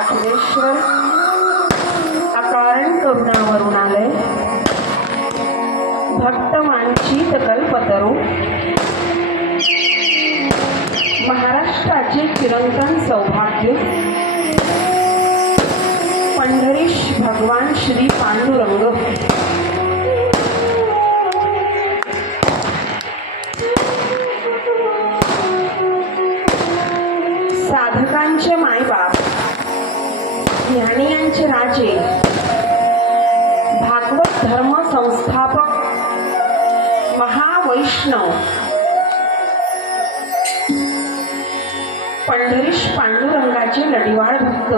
अखिलेश्वर अकारण करुणावरून आले भक्त वांछित कल्पतरू महाराष्ट्राचे चिरंतन सौभाग्य पंढरीश भगवान श्री पांडुरंग साधकांचे मायबाप ज्ञानियांचे राजे भागवत धर्म संस्थापक महावैष्णव पंढरीश पांडुरंगाचे लढीवाळ भक्त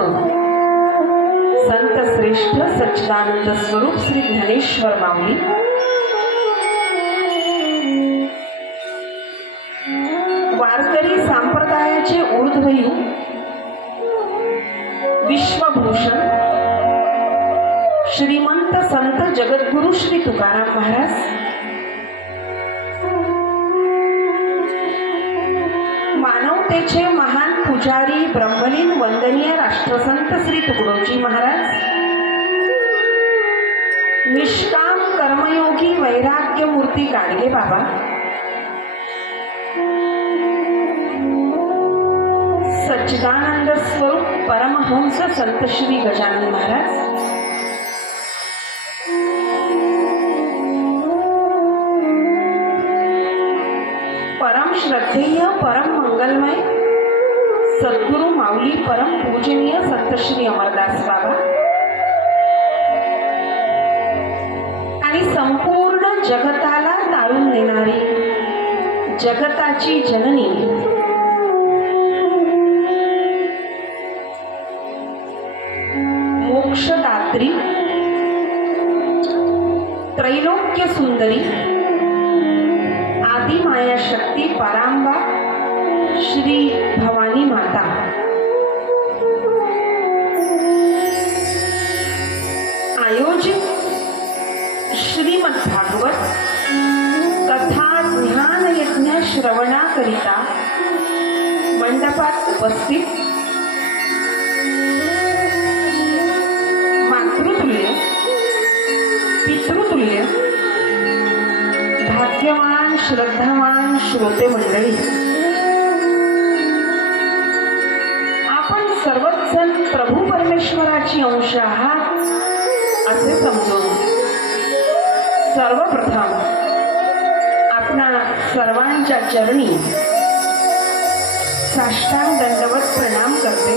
संत श्रेष्ठ सच्चिदानंद स्वरूप श्री ज्ञानेश्वर माऊली वारकरी संप्रदायाचे ऊर्ध्वयू विश्वभूषण श्रीमंत संत जगद्गुरु श्री तुकाराम महाराज मानवतेचे महान पुजारी ब्रह्मलीन वंदनीय राष्ट्रसंत श्री तुकडोजी महाराज निष्काम कर्मयोगी वैराग्य मूर्ती गाडगे बाबा सच्चिदानंद स्वरूप परमहंस संत श्री गजानन महाराज परम श्रद्धेय परम मंगलमय सद्गुरु माऊली परम पूजनीय संत श्री अमरदास बाबा आणि संपूर्ण जगताला तारून नेणारी जगताची जननी मोक्षदात्री त्रैलोक्य सुंदरी आदि माया शक्ती परांबा श्री भवानी माता आयोजित श्रीमद भागवत कथा ज्ञान यज्ञ श्रवणाकरिता मंडपात उपस्थित मातृतुल्य पितृतुल्य भाग्यवान श्रद्धावान श्रोते मंडळी, आपण सर्वच जण प्रभू परमेश्वराची अंश आहात असे समजून सर्वप्रथम आपणा सर्वांच्या चरणी साष्टांग दंडवत प्रणाम करते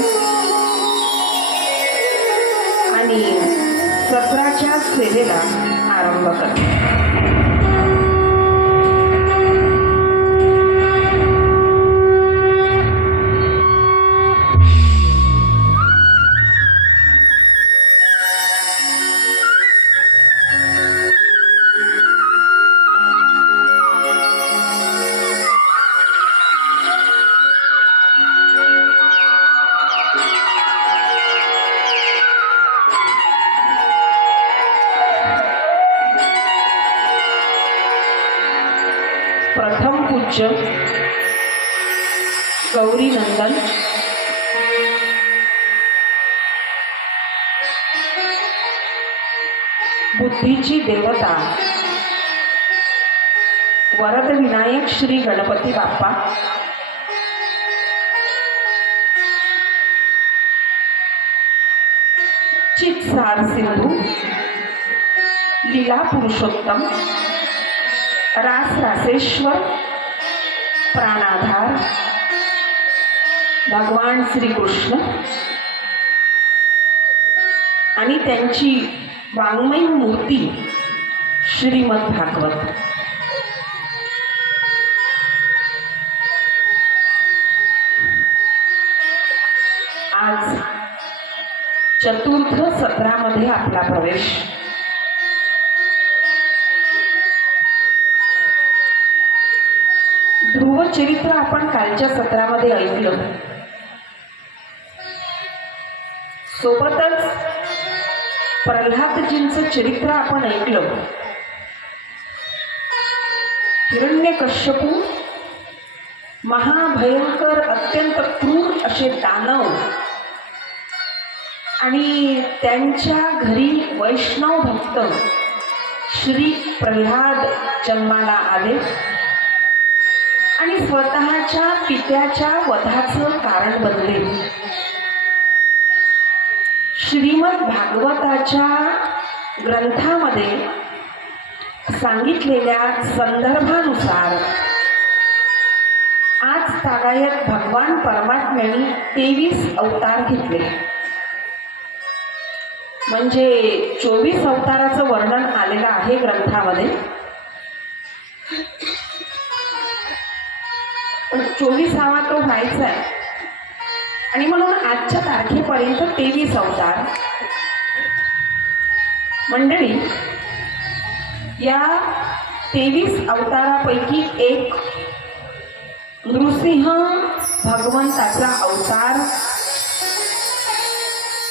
आणि सत्राच्या सेवेला आरंभ करते. प्रथम पूज्य गौरी नंदन बुद्धीची देवता वरद विनायक श्री गणपती बाप्पा चित्सार सिंधू लीला पुरुषोत्तम रास रासेश्वर प्राणाधार भगवान श्री कृष्ण आणि त्यांची वाङ्मयी मूर्ती श्रीमद भागवत आज चतुर्थ सत्रामध्ये आपला प्रवेश. ध्रुव चरित्र आपण कालच्या सत्रामध्ये ऐकलं. सोबतच प्रल्हादजींचं चरित्र आपण ऐकलं. हिरण्यकश्यपू महाभयंकर अत्यंत क्रूर असे दानव आणि त्यांच्या घरी वैष्णव भक्त श्री प्रल्हाद जन्माला आले आणि स्वतःच्या पित्याच्या वधाचं कारण बनले. श्रीमद भागवताच्या ग्रंथामध्ये सांगितलेल्या संदर्भानुसार आज तागायत भगवान परमात्म्याने 23 अवतार घेतले. म्हणजे 24 अवताराचं वर्णन आलेलं आहे ग्रंथामध्ये, पण 24वा तो व्हायचा आहे आणि म्हणून आजच्या तारखेपर्यंत 23 अवतार. मंडळी, या 23 अवतारापैकी एक नृसिंह भगवंताचा अवतार.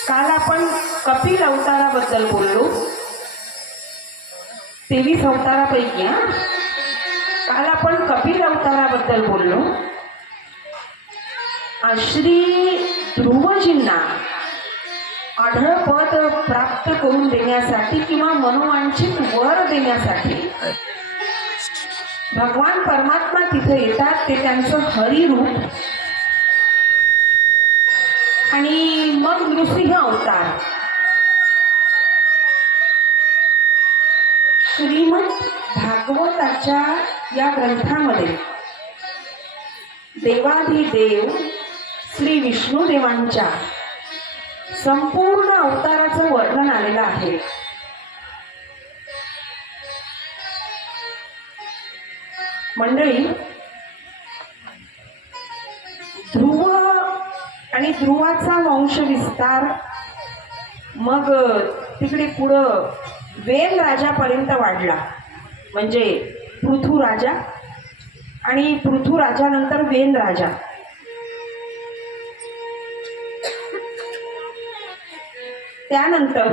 काल आपण कपिल अवताराबद्दल बोललो. 23 अवतारापैकी काल आपण कपिल अवताराबद्दल बोललो. श्री ध्रुवजींना आढळ पद प्राप्त करून देण्यासाठी किंवा मनोवांछित वर देण्यासाठी भगवान परमात्मा तिथे येतात. ते त्यांचं हरिरूप आणि मग नृसिंह अवतार. श्रीमद भागवताच्या या ग्रंथामध्ये देवाधिदेव श्री विष्णुदेवांच्या संपूर्ण अवताराचं वर्णन आलेलं आहे. मंडळी, ध्रुव आणि ध्रुवाचा वंश विस्तार मग तिकडे पुढं वेन राजापर्यंत वाढला. म्हणजे पृथु राजा आणि पृथु राजानंतर वेन राजा. त्यानंतर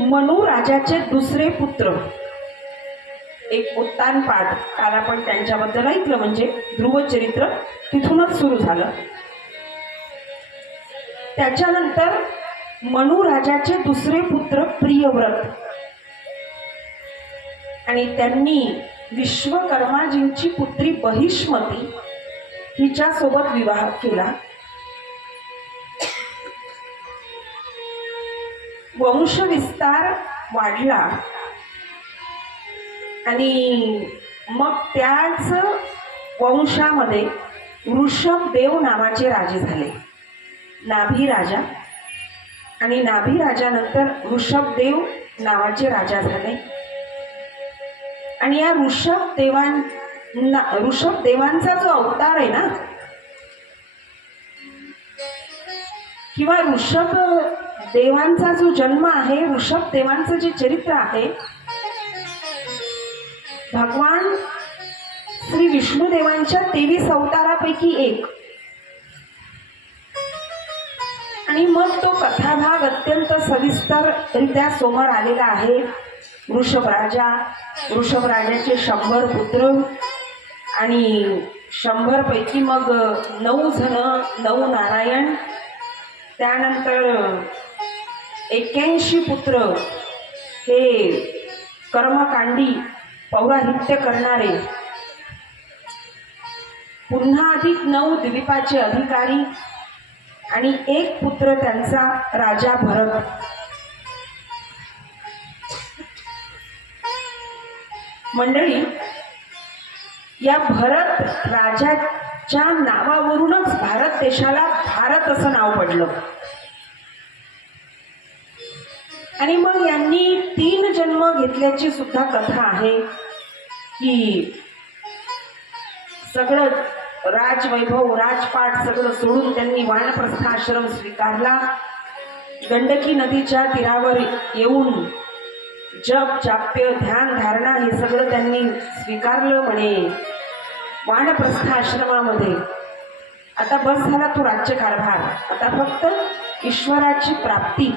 मनु राजाचे दुसरे पुत्र एक उत्तानपाद. काल आपण त्यांच्याबद्दल ऐकलं. म्हणजे ध्रुव चरित्र तिथूनच सुरू झालं. त्याच्यानंतर मनु राजाचे दुसरे पुत्र प्रियव्रत आणि त्यांनी विश्वकर्माजींची पुत्री बहिष्मती हिच्या सोबत विवाह केला. वंश विस्तार वाढला आणि मग त्याच वंशामध्ये वृषभदेव नावाचे राजे झाले. नाभी राजा आणि नाभी राजानंतर वृषभदेव नावाचे राजा झाले. आणि या ऋषभदेवांचा जो अवतार आहे ना, किंवा ऋषभदेवांचा जो जन्म आहे, ऋषभदेवांचं जे चरित्र आहे, भगवान श्री विष्णुदेवांच्या 23 अवतारापैकी एक. आणि मग तो कथाभाग अत्यंत सविस्तररित्या समोर आलेला आहे. वृषभराजाचे 100 पुत्र आणि 100 पैकी मग 9 जण, 9 नारायण. त्यानंतर 81 पुत्र हे कर्मकांडी पौराहित्य करणारे. पुन्हा अधिक 9 द्वीपाचे अधिकारी आणि 1 पुत्र त्यांचा राजा भरत. मंडळी, या भरत राजाच्या नावावरूनच भारत देशाला भारत असं नाव पडलं. आणि मग यांनी 3 जन्म घेतल्याची सुद्धा कथा आहे की सगळं राजवैभव, राजपाट सगळं सोडून त्यांनी वानप्रस्थ आश्रम स्वीकारला. गंडकी नदीच्या तीरावर येऊन जप, जाप्य, ध्यान, धारणा हे सगळं त्यांनी स्वीकारलं. म्हणे वानप्रस्थ आश्रमामध्ये आता बस झाला तो राज्यकारभार. आता फक्त ईश्वराची प्राप्ती,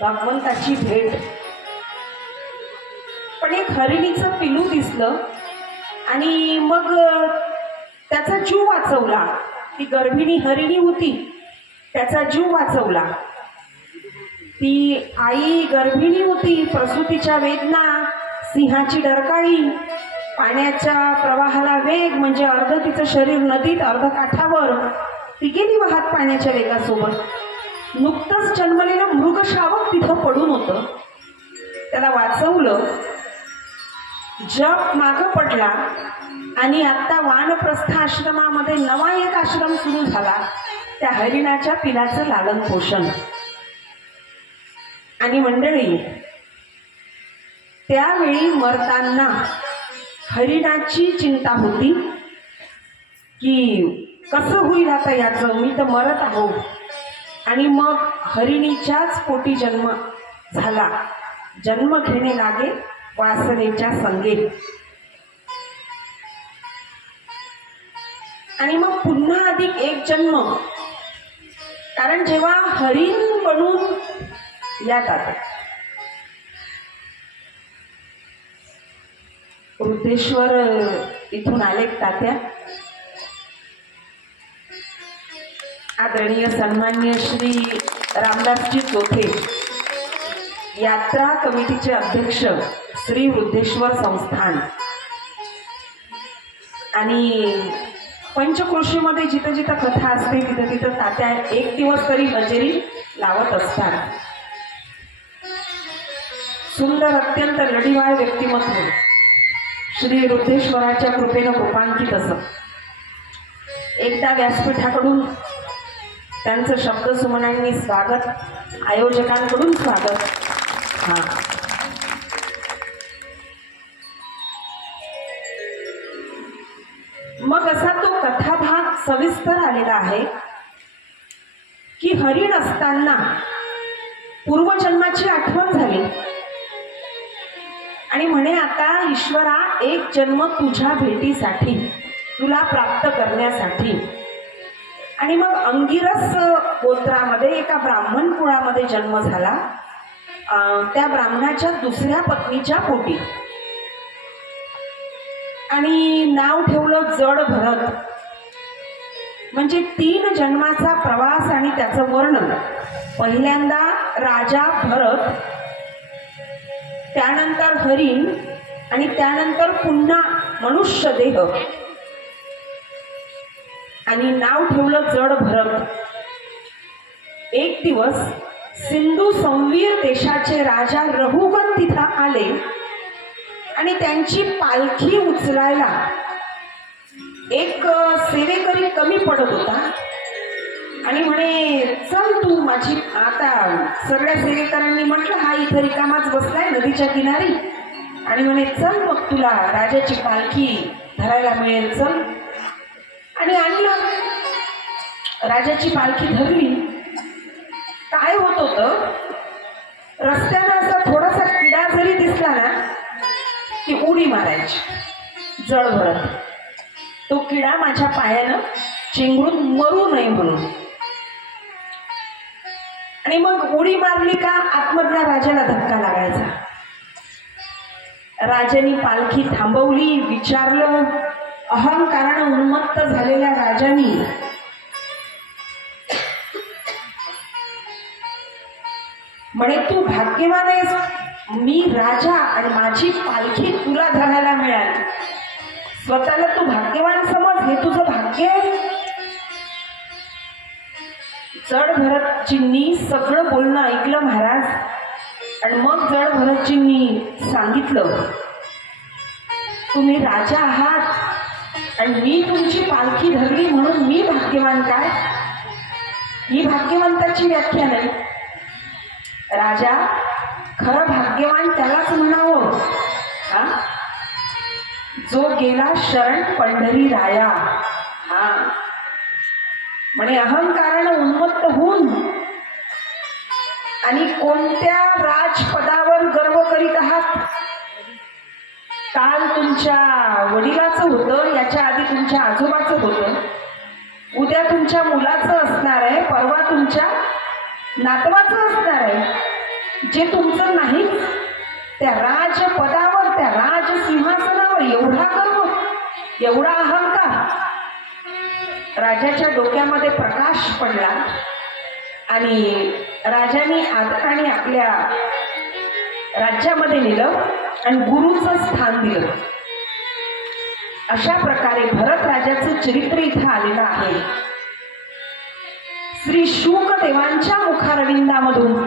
भगवंताची भेट. पण एक हरिणीचं पिलू दिसलं आणि मग त्याचा जीव वाचवला. ती गर्भिणी हरिणी होती, त्याचा जीव वाचवला. ती आई गर्भिणी होती, प्रसूतीच्या वेदना, सिंहाची डरकाळी, पाण्याच्या प्रवाहाला वेग, म्हणजे अर्ध तिचं शरीर नदीत अर्ध काठावर, ती गेली वाहत पाण्याच्या वेगासोबत. नुकतंच जन्मलेलं मृगश्रावक तिथं पडून होतं, त्याला वाचवलं. जप मागं पडला आणि आता वानप्रस्थ आश्रमामध्ये नवा एक आश्रम सुरू झाला, त्या हरिणाच्या पिलाचं लालन पोषण. आणि मंडळी, त्यावेळी मरताना हरिणाची चिंता होती की कसं होईल आता याचं, मी तर मरत आहो. आणि मग हरिणीच्याच पोटी जन्म झाला, जन्म घेणे लागे वासनेच्या संगे. आणि मग पुन्हा अधिक एक जन्म, कारण जेव्हा हरिण बनून येतात, वृद्धेश्वर इथून आले तात्या, आदरणीय सन्मान्य श्री रामदासजी चोथे, यात्रा कमिटीचे अध्यक्ष श्री वृद्धेश्वर संस्थान. आणि पंचक्रोशीमध्ये जिथं जिथं कथा असते तिथं तिथं तात्या एक दिवस तरी हजेरी लावत असतात. सुंदर अत्यंत लढीवाळ व्यक्तिमत्व, श्री वृद्धेश्वराच्या कृपेनं कृपांकित असं. एकदा व्यासपीठाकडून त्यांचं शब्द सुमनांनी स्वागत, आयोजकांकडून स्वागत. मग असा तो कथाभाग सविस्तर आलेला आहे की हरिण असताना पूर्वजन्माची आठवण झाली आणि म्हणे आता ईश्वरा एक जन्म तुझ्या भेटीसाठी, तुला प्राप्त करण्यासाठी. आणि मग अंगिरस गोत्रामध्ये एका ब्राह्मण कुळामध्ये जन्म झाला, त्या ब्राह्मणाच्या दुसऱ्या पत्नीच्या पोटी. आणि नाव ठेवलं जड भरत. म्हणजे 3 जन्माचा प्रवास आणि त्याचं वर्णन. पहिल्यांदा राजा भरत, त्यानंतर हरिण आणि त्यानंतर पुन्हा मनुष्य देह. आणि नाव ठेवलं जड भरत. एक दिवस सिंधू संवीर देशाचे राजा रघुगण तिथं आले आणि त्यांची पालखी उचलायला एक सेवेकरी कमी पडत होता. आणि म्हणे चल तू माझी, आता सगळ्या सेवेकरांनी म्हटलं हा इथं रिकामाच बसलाय नदीच्या किनारी, आणि म्हणे चल मग तुला राजाची पालखी धरायला मिळेल, चल. आणि आणलं, राजाची पालखी धरली. काय होत होतं, रस्त्यानं असा थोडासा किडा जरी दिसला ना की उडी मारायची जड भरत. तो किडा माझ्या पायानं चिंगरून मरू नये म्हणून. आणि मग उडी मारली का आतमधल्या राजाला धक्का लागायचा. राजाने पालखी थांबवली, विचारलं. अहंकारानं उन्मत्त झालेल्या राजाने म्हणे तू भाग्यवान आहेस, मी राजा आणि माझी पालखी तुला धरायला मिळाली. स्वतःला तू भाग्यवान समज, हे तुझं भाग्य आहे. जड भरतजींनी सगळं बोलणं ऐकलं महाराज. आणि मग जड भरतजींनी सांगितलं, तुम्ही राजा आहात आणि मी तुमची पालखी धरली म्हणून मी भाग्यवान काय? ही भाग्यवंताची व्याख्या नाही. राजा खरं भाग्यवान त्यालाच म्हणावं जो गेला शरण पंढरी राया. म्हणे अहंकारानं उन्मत्त होऊन आणि कोणत्या राजपदावर गर्व करीत आहात? काल तुमच्या वडिलाचं होतं, याच्या आधी तुमच्या आजोबाचं होतं, उद्या तुमच्या मुलाचं असणार आहे, परवा तुमच्या नातवाचं असणार आहे. जे तुमचं नाही त्या राजपदावर, त्या राजसिंहासनावर एवढा गर्व, एवढा अहंकार. राजाच्या डोक्यामध्ये प्रकाश पडला आणि राजाने आदराने आपल्या राज्यामध्ये नेलं आणि गुरुचं स्थान दिलं. अशा प्रकारे भरत राजाचं चरित्र इथं आलेलं आहे. श्री शुक देवांच्या मुखारविंदामधून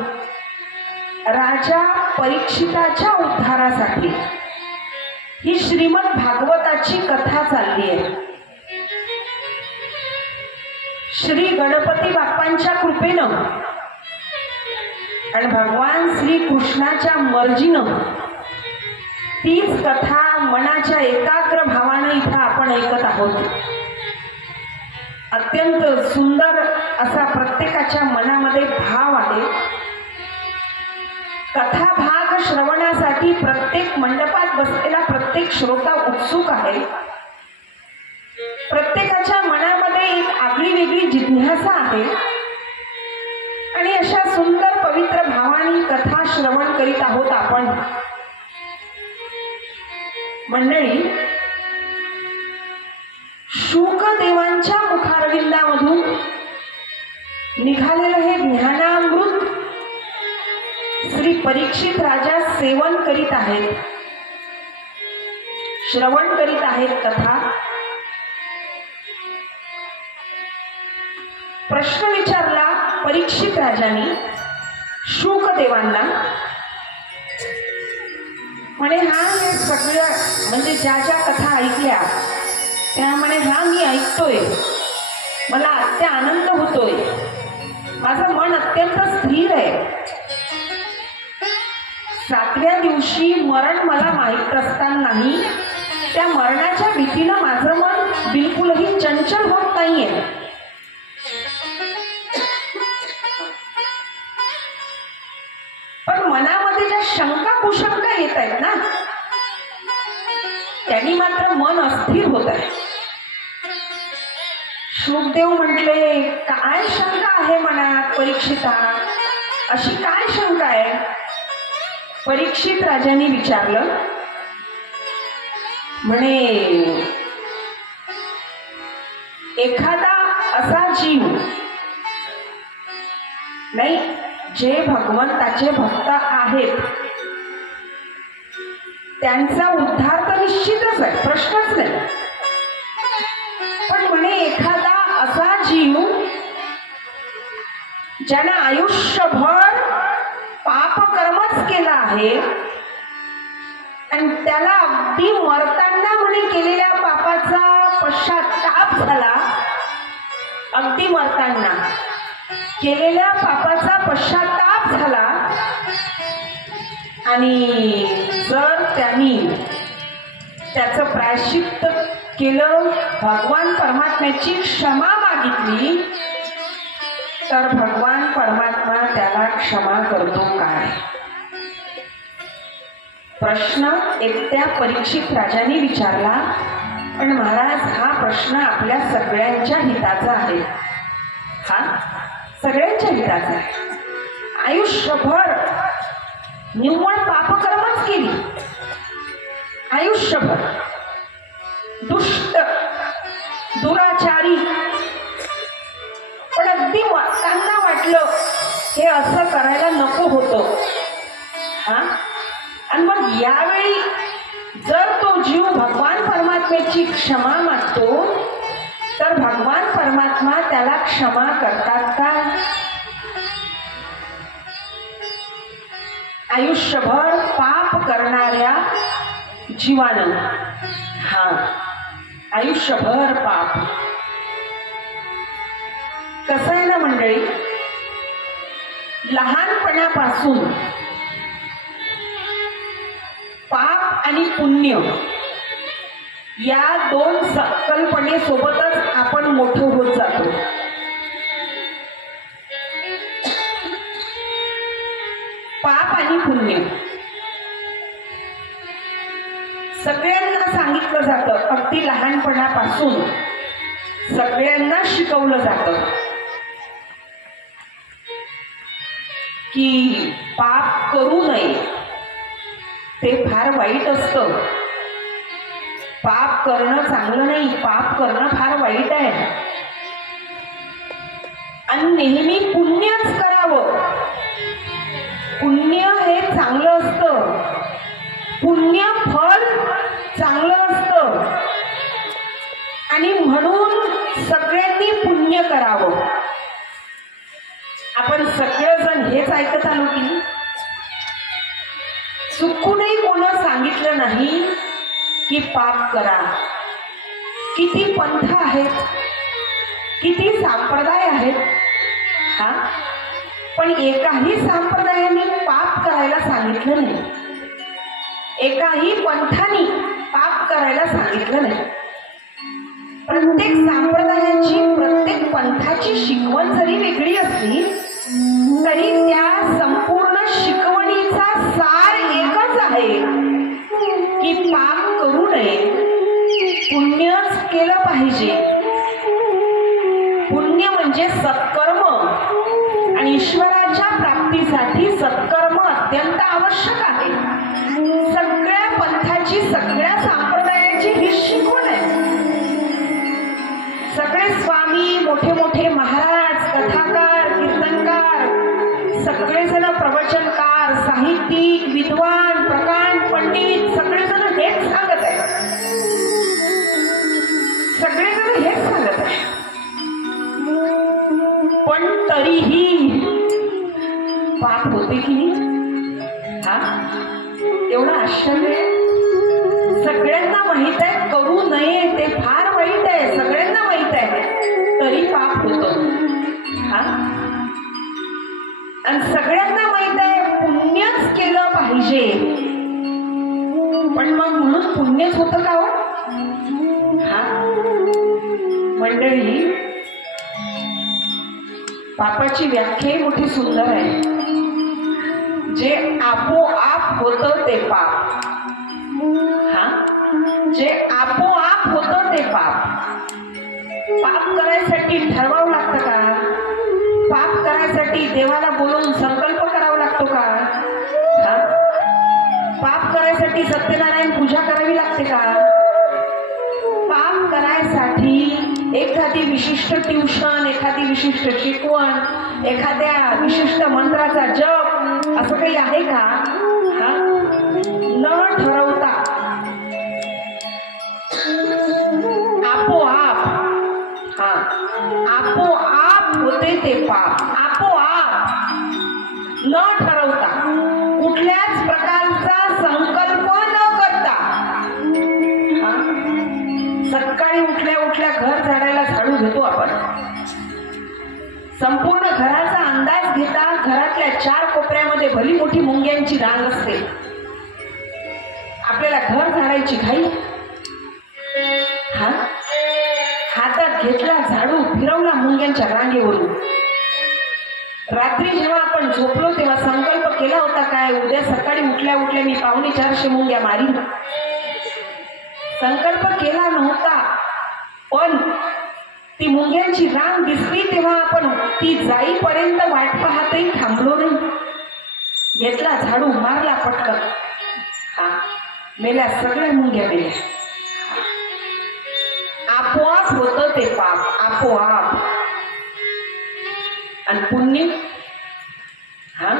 राजा परीक्षिताच्या उद्धारासाठी ही श्रीमद भागवताची कथा चालली आहे. श्री गणपती बाप्पांच्या कृपेनं आणि भगवान श्री कृष्णाच्या मर्जीनं तीच कथा मनाच्या एकाग्र भावानं इथं आपण ऐकत आहोत. अत्यंत सुंदर असा प्रत्येकाच्या मनामध्ये भाव आहे. कथा भाग श्रवणासाठी प्रत्येक मंडपात बसलेला प्रत्येक श्रोता उत्सुक आहे. प्रत्येकाच्या मनामध्ये एक आगळी वेगळी जिज्ञासा आहे आणि अशा सुंदर पवित्र भावाने कथा श्रवण करीत आहोत आपण. मंडळी, शुकदेवांच्या मुखारविंदामधून निघालेलं हे ज्ञानामृत श्री परीक्षित राजा सेवन करीत आहेत, श्रवण करीत आहेत कथा. प्रश्न विचारला परीक्षित राजांनी शुकदेवांना, म्हणे हा हे सगळं म्हणजे ज्या ज्या कथा ऐकल्या त्या म्हणे हा मी ऐकतोय, मला अत्य आनंद होतोय, माझं मन अत्यंत स्थिर आहे. 7व्या दिवशी मरण मला माहीत असतानाही त्या मरणाच्या भीतीनं माझं मन बिलकुलही चंचल होत नाहीये. पण मनामध्ये ज्या शंका कुशंका येत आहेत ना, त्यांनी मात्र मन अस्थिर होत आहे. शुकदेव म्हटले, काय शंका आहे मनात परीक्षिता, अशी काय शंका आहे? परीक्षित राजांनी विचारलं. म्हणे एखादा असा जीव नाही जे भगवंताचे भक्त आहेत त्यांचा उद्धार तर निश्चितच आहे, प्रश्नच नाही. पण म्हणे एखादा असा जीव ज्याने आयुष्यभर पापकर्मच केला आहे आणि त्याला अगदी मरताना म्हणे केलेल्या पापाचा पश्चाताप झाला, अगदी मरताना केलेल्या पापाचा पश्चाताप झाला आणि जर त्यांनी त्याचं प्रायश्चित्त केलं, भगवान परमात्म्याची क्षमा मागितली, तर भगवान परमात्मा त्याला क्षमा करतो काय? प्रश्न एकट्या परीक्षित राजांनी विचारला. पण महाराज, हा प्रश्न आपल्या सगळ्यांच्या हिताचा आहे. हा सगळ्यांच्या हिताचा आहे. आयुष्यभर निव्वळ पापकर्मच केली, आयुष्यभर दुष्ट दुराचारी, पण अगदी त्यांना वाटलं हे असं करायला नको होतं. हा, आणि मग यावेळी जर तो जीव भगवान परमात्म्याची क्षमा मागतो तर भगवान परमात्मा त्याला क्षमा करतात का? आयुष्यभर पाप करणाऱ्या जीवानं, हा आयुष्यभर पाप. कसं आहे ना मंडळी, लहानपणापासून पाप आणि पुण्य या दोन संकल्पनेसोबतच आपण मोठं होत जातो. पाप आणि पुण्य सगळ्यांना सांगितलं जातं, अगदी लहानपणापासून सगळ्यांना शिकवलं जातं की पाप करू नये, ते फार वाईट असतं. पाप करणं चांगलं नाही, पाप करणं फार वाईट आहे. आणि नेहमी पुण्यच करावं. पुण्य हे चांगलं असतं, पुण्य फळ चांगलं असतं आणि म्हणून सगळ्यांनी पुण्य करावं. आपण सगळेजण हेच ऐकत आलो की चुकूनही कोणा सांगितलं नाही की पाप करा. किती पंथ आहेत, किती संप्रदाय आहेत, हा, पण एकाही संप्रदायाने पाप करायला सांगितलं नाही, एकाही पंथाने पाप करायला सांगितलं नाही. प्रत्येक संप्रदायाची, प्रत्येक पंथाची शिकवण जरी वेगळी असली तरी त्या संपूर्ण शिकवणीचा सार एकच आहे की पाप करू नये, पुण्यच केलं पाहिजे. पुण्य म्हणजे सत्कर्म आणि ईश्वराच्या प्राप्तीसाठी सत्कर्म अत्यंत आवश्यक आहे. सगळ्या पंथाची, सगळ्या संप्रदायाची ही शिकवण आहे. सगळे स्वामी, मोठे मोठे महाराज, कथाकार, कीर्तनकार, सगळेजण प्रवचनकार, साहित्यिक, विद्वान, प्रकांड, पंडित, सगळेजण हेच सांगत आहेत. सगळेजण हेच सांगत आहेत. पण तरीही पाप होते की नाही? हा, एवढं आश्चर्य आहे. सगळ्यांना माहित आहे करू नये, ते फार वाईट आहे, सगळ्यांना माहित आहे, तरी पाप होतं. हा, आणि सगळ्यांना माहित आहे पुण्यच केलं पाहिजे, पण मग म्हणून पुण्यच होतं का हो? हा, मंडळी, पापाची व्याख्या मोठी सुंदर आहे. जे आपोआप होतं ते पाप. हा, जे आपोआप होतं ते पाप. पाप करायसाठी ठरवावं लागतं का? पाप करायसाठी देवाला बोलवून संकल्प करावा लागतो का? हा, पाप करायसाठी सत्यनारायण पूजा करावी लागते का? पाप करायसाठी एखादी विशिष्ट ट्युशन, एखादी विशिष्ट शिकवण, एखाद्या विशिष्ट मंत्राचा जप असं काही आहे का? हा, न ठरवता आपोआप, हा, आपोआप होते ते पाप. आपोआप, न ठरवता, कुठल्याच प्रकारचा संकल्प न करता. हा, सकाळी उठल्या उठल्या घर झाडायला झाडू घेतो आपण, संपूर्ण घराचा अंदाज घेता घरातल्या 4 कोपऱ्यामध्ये भली मोठी मुंग्यांची रांग असते. आपल्याला घर झाडायची घाई. हा, हातात घेतला झाडू, फिरवला मुंग्यांच्या रांगेवरून. रात्री जेव्हा आपण झोपलो तेव्हा संकल्प केला होता काय, उद्या सकाळी उठल्या उठल्या मी 450 मुंग्या मारीन. संकल्प केला नव्हता, पण ती मुंग्यांची रांग दिसली तेव्हा आपण ती जाईपर्यंत वाट पाहतही थांबलो नाही. घेतला झाडू, मारला पटकन. हा, मेल्या, सगळ्या मुंग्या मेल्या. आपोआप होतं ते पाप, आपोआप. आणि पुण्य, हा,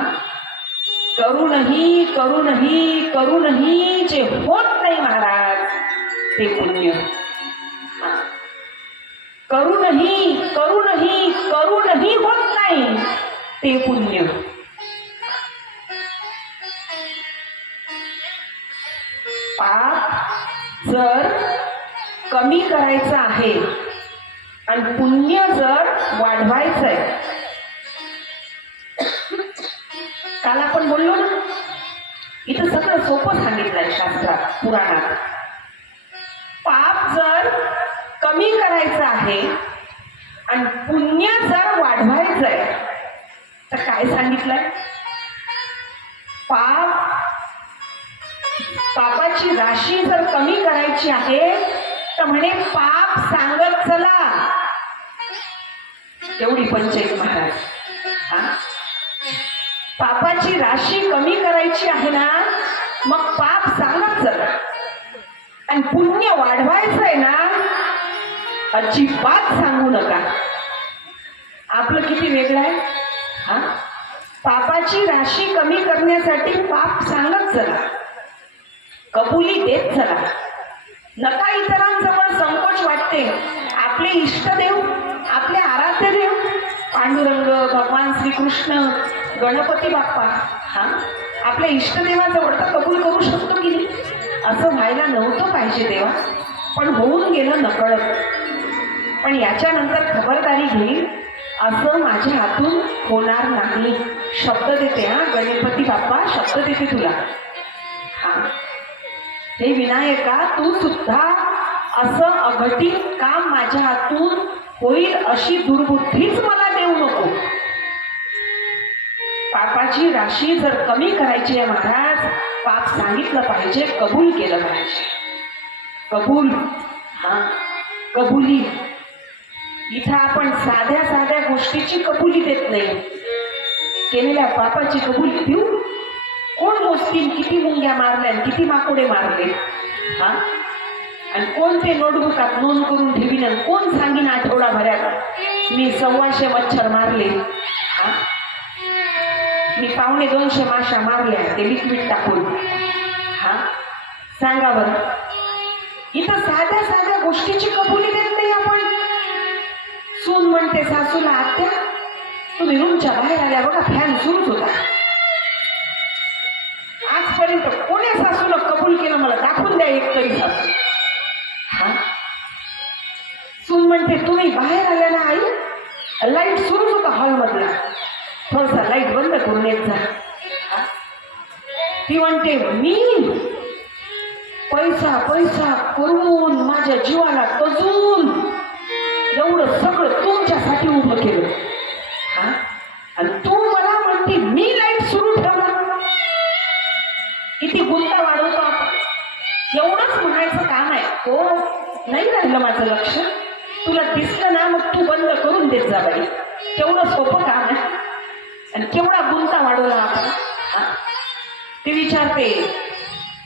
करूनही करूनही करूनही जे होत नाही महाराज ते पुण्य. हा, करूनही करूनही करूनही होत नाही ते पुण्य. पाप जर कमी करायचं आहे आणि पुण्य जर वाढवायचंय, काल आपण बोललो ना, इथं सगळं सोपं सांगितलंय शास्त्रात, पुराणात. पाप जर कमी करायचं आहे आणि पुण्य जर वाढवायचंय तर काय सांगितलंय? पापाची राशी जर कमी करायची आहे तर म्हणे पाप सांगत चला. तेवढी पंचायत महाराज. हा, पापाची राशी कमी करायची आहे ना, मग पाप सांगत चला. आणि पुण्य वाढवायचंय ना, अजिबात सांगू नका. आपलं किती वेगळं आहे. हा, पापाची राशी कमी करण्यासाठी पाप सांगत चला, कबुली देत चला. नका इतरांजवळ संकोच वाटते. आपले इष्टदेव, आपले आराध्य देव पांडुरंग, भगवान श्रीकृष्ण, गणपती बाप्पा, हा आपल्या इष्टदेवाजवळ तर कबूल करू शकतो की नाही. असं व्हायला नव्हतं पाहिजे देवा, पण होऊन गेलं नकळत. पण याच्यानंतर खबरदारी घेईल, असं माझ्या हातून होणार नाही. शब्द देते, हा गणपती बाप्पा शब्द देते तुला. हा, हे विनायका, तू सुद्धा असं अघटित काम माझ्या हातून होईल अशी दुर्बुद्धीच मला देऊ नको. पापाची राशी जर कमी करायची आहे महाराज, पाप सांगितलं पाहिजे, कबूल केलं पाहिजे. कबूल, हा कबुली. इथं आपण साध्या साध्या गोष्टीची कबुली देत नाही, केलेल्या पापाची कबुली देऊ. कोण मोजतील किती मुंग्या मारल्या, किती माकोडे मारले. हा, आणि कोण ते नोटबुकात नोंद करून ठेवीन, कोण सांगीन आठवडाभरात मी 125 मच्छर मारले. हा, मी 250 माशा मारल्या ते लिक्विड टाकून. हा, सांगा बरं. इथं साध्या साध्या गोष्टीची कबुली देत नाही आपण. सून म्हणते सासूला, आत्या तुम्ही रूमच्या बाहेर आल्या बघा, फॅन सुरूच होता. आजपर्यंत कोण्या सासूला कबूल केलं मला दाखवून द्या एक तरी सासू. हा, सून म्हणते तुम्ही बाहेर आल्या ना आई, लाईट सुरूच होता हॉल मधला, थोडासा लाईट बंद करून येत जा. ती म्हणते मी पैसा पैसा करून माझ्या जीवाला कजून एवढं सगळं तुमच्यासाठी उभं केलं. हा, आणि तू मला म्हणते मी लाईट सुरू ठेवला. किती गुंता वाढवतो आपण. एवढंच म्हणायचं काम आहे. हो, नाही राहिलं माझं लक्ष, तुला दिसलं ना मग तू बंद करून देत जा बाई. तेवढं सोपं काम आहे. आणि केवढा गुंता वाढवला आपण. ते विचारते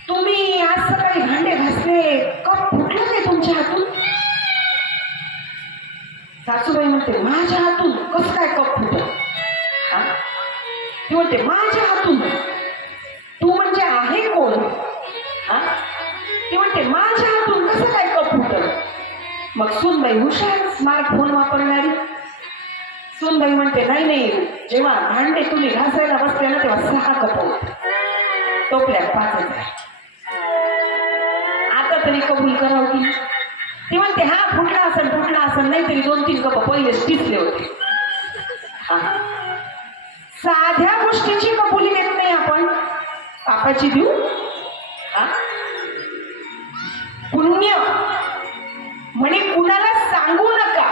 तुम्ही आज सकाळी भांडे घासले, कप फुटलं काय तुमच्या हातून. सासूबाई म्हणते माझ्या हातून कसं काय कप फुटल. हा, ती म्हणते माझ्या हातून. तू म्हणजे आहे कोण. हा, ती म्हणते माझ्या हातून कसं काय कप फुटल. मग सूनबाई हुशार, स्मार्टफोन वापरणारी. सूनबाई म्हणते नाही नाही, जेव्हा भांडे तुम्ही घासायला बसले ना तेव्हा 6 कप होत, टोपल्यात 5 आहे. आता तरी कबूल करावं की. ती म्हणते हा फुटला असेल नाही तरी 2-3 कप पहिलेच टिचले होते. हा, साध्या गोष्टीची कबुली देत नाही आपण, पापाची देऊ. हा, पुण्य म्हणे कुणाला सांगू नका.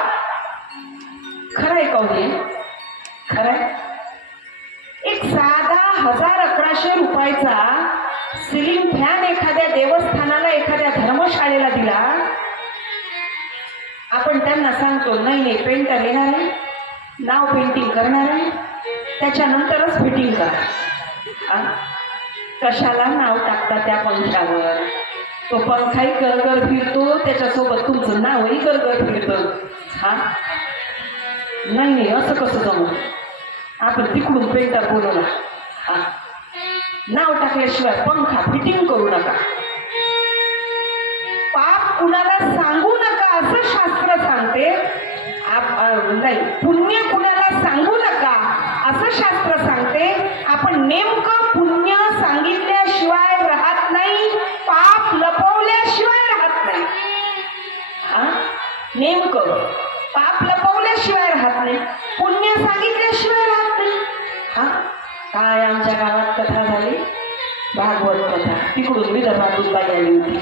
खरंय कवली, खरंय. एक साधा 1100 रुपयाचा सिलिंग फॅन एखाद्या देवस्थानाला, एखाद्या धर्मशाळेला दिला, आपण त्यांना सांगतो नाही नाही पेंटर येणार आहे, नाव पेंटिंग करणार आहे, त्याच्यानंतरच फिटिंग करा. हा, कशाला नाव टाकता त्या पंख्यावर. तो पंखाही गरगर फिरतो, त्याच्यासोबत तुमचं नावही गरगर फिरतं. हा, नाही नाही असं कसं जमलं. आपण तिकडून पेंटर बोलवला. हा, नाव टाकल्याशिवाय पंखा फिटिंग करू नका. पाप कुणाला सांगू नका असं शास्त्र सांगते. नाही, पुण्य कुणाला सांगू नका असं शास्त्र सांगते. आपण नेमकं पुण्य सांगितल्याशिवाय राहत नाही, पाप लपवल्याशिवाय राहत नाही. हा, नेमकं पाप लपवल्याशिवाय राहत नाही, पुण्य सांगितल्याशिवाय राहत नाही. हा, काय आमच्या गावात कथा झाली, भागवत कथा. तिकडून विदर्भातून बाई आली होती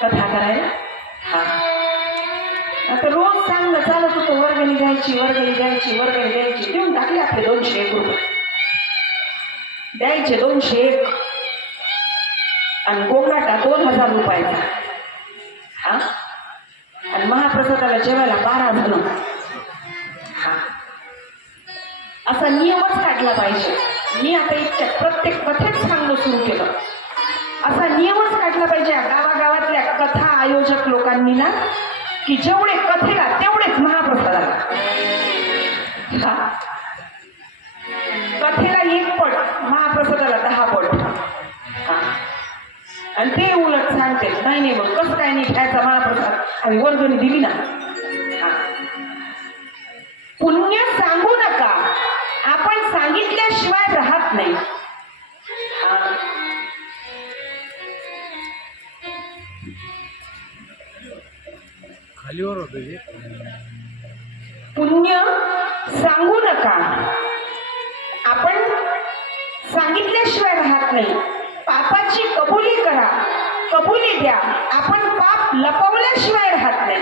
कथा करायला. हा, आता रोज चांगलं चालत होतं, वर्गणी द्यायची देऊन टाकले आपले 201 रुपये द्यायचे. 201 आणि गोंगाटा 2000 रुपयाचा. हा, आणि महाप्रसादाला जेवायला 12 जण. हा, असा नियमच काढला पाहिजे. मी आता इतक्या प्रत्येक कथेत सांगणं सुरू केलं. असा नियमच काढला पाहिजे गावागावातल्या कथा आयोजक लोकांनी ना, की जेवढे कथेला तेवढेच महाप्रसादाला. हा. कथेला 1 पट, महाप्रसादाला 10 पट. हा. आणि ते उलट सांगते नाही नाही मग कसं काय नाही खायचा महाप्रसाद, आणि वर्गणी दिली ना. हा. पुण्य सांगू नका, आपण सांगितल्याशिवाय राहत नाही. हा. खालीवर होते. पुण्य सांगू नका, आपण सांगितल्याशिवाय राहत नाही. पापाची कबुली करा, कबुली द्या, आपण पाप लपवल्याशिवाय राहत नाही.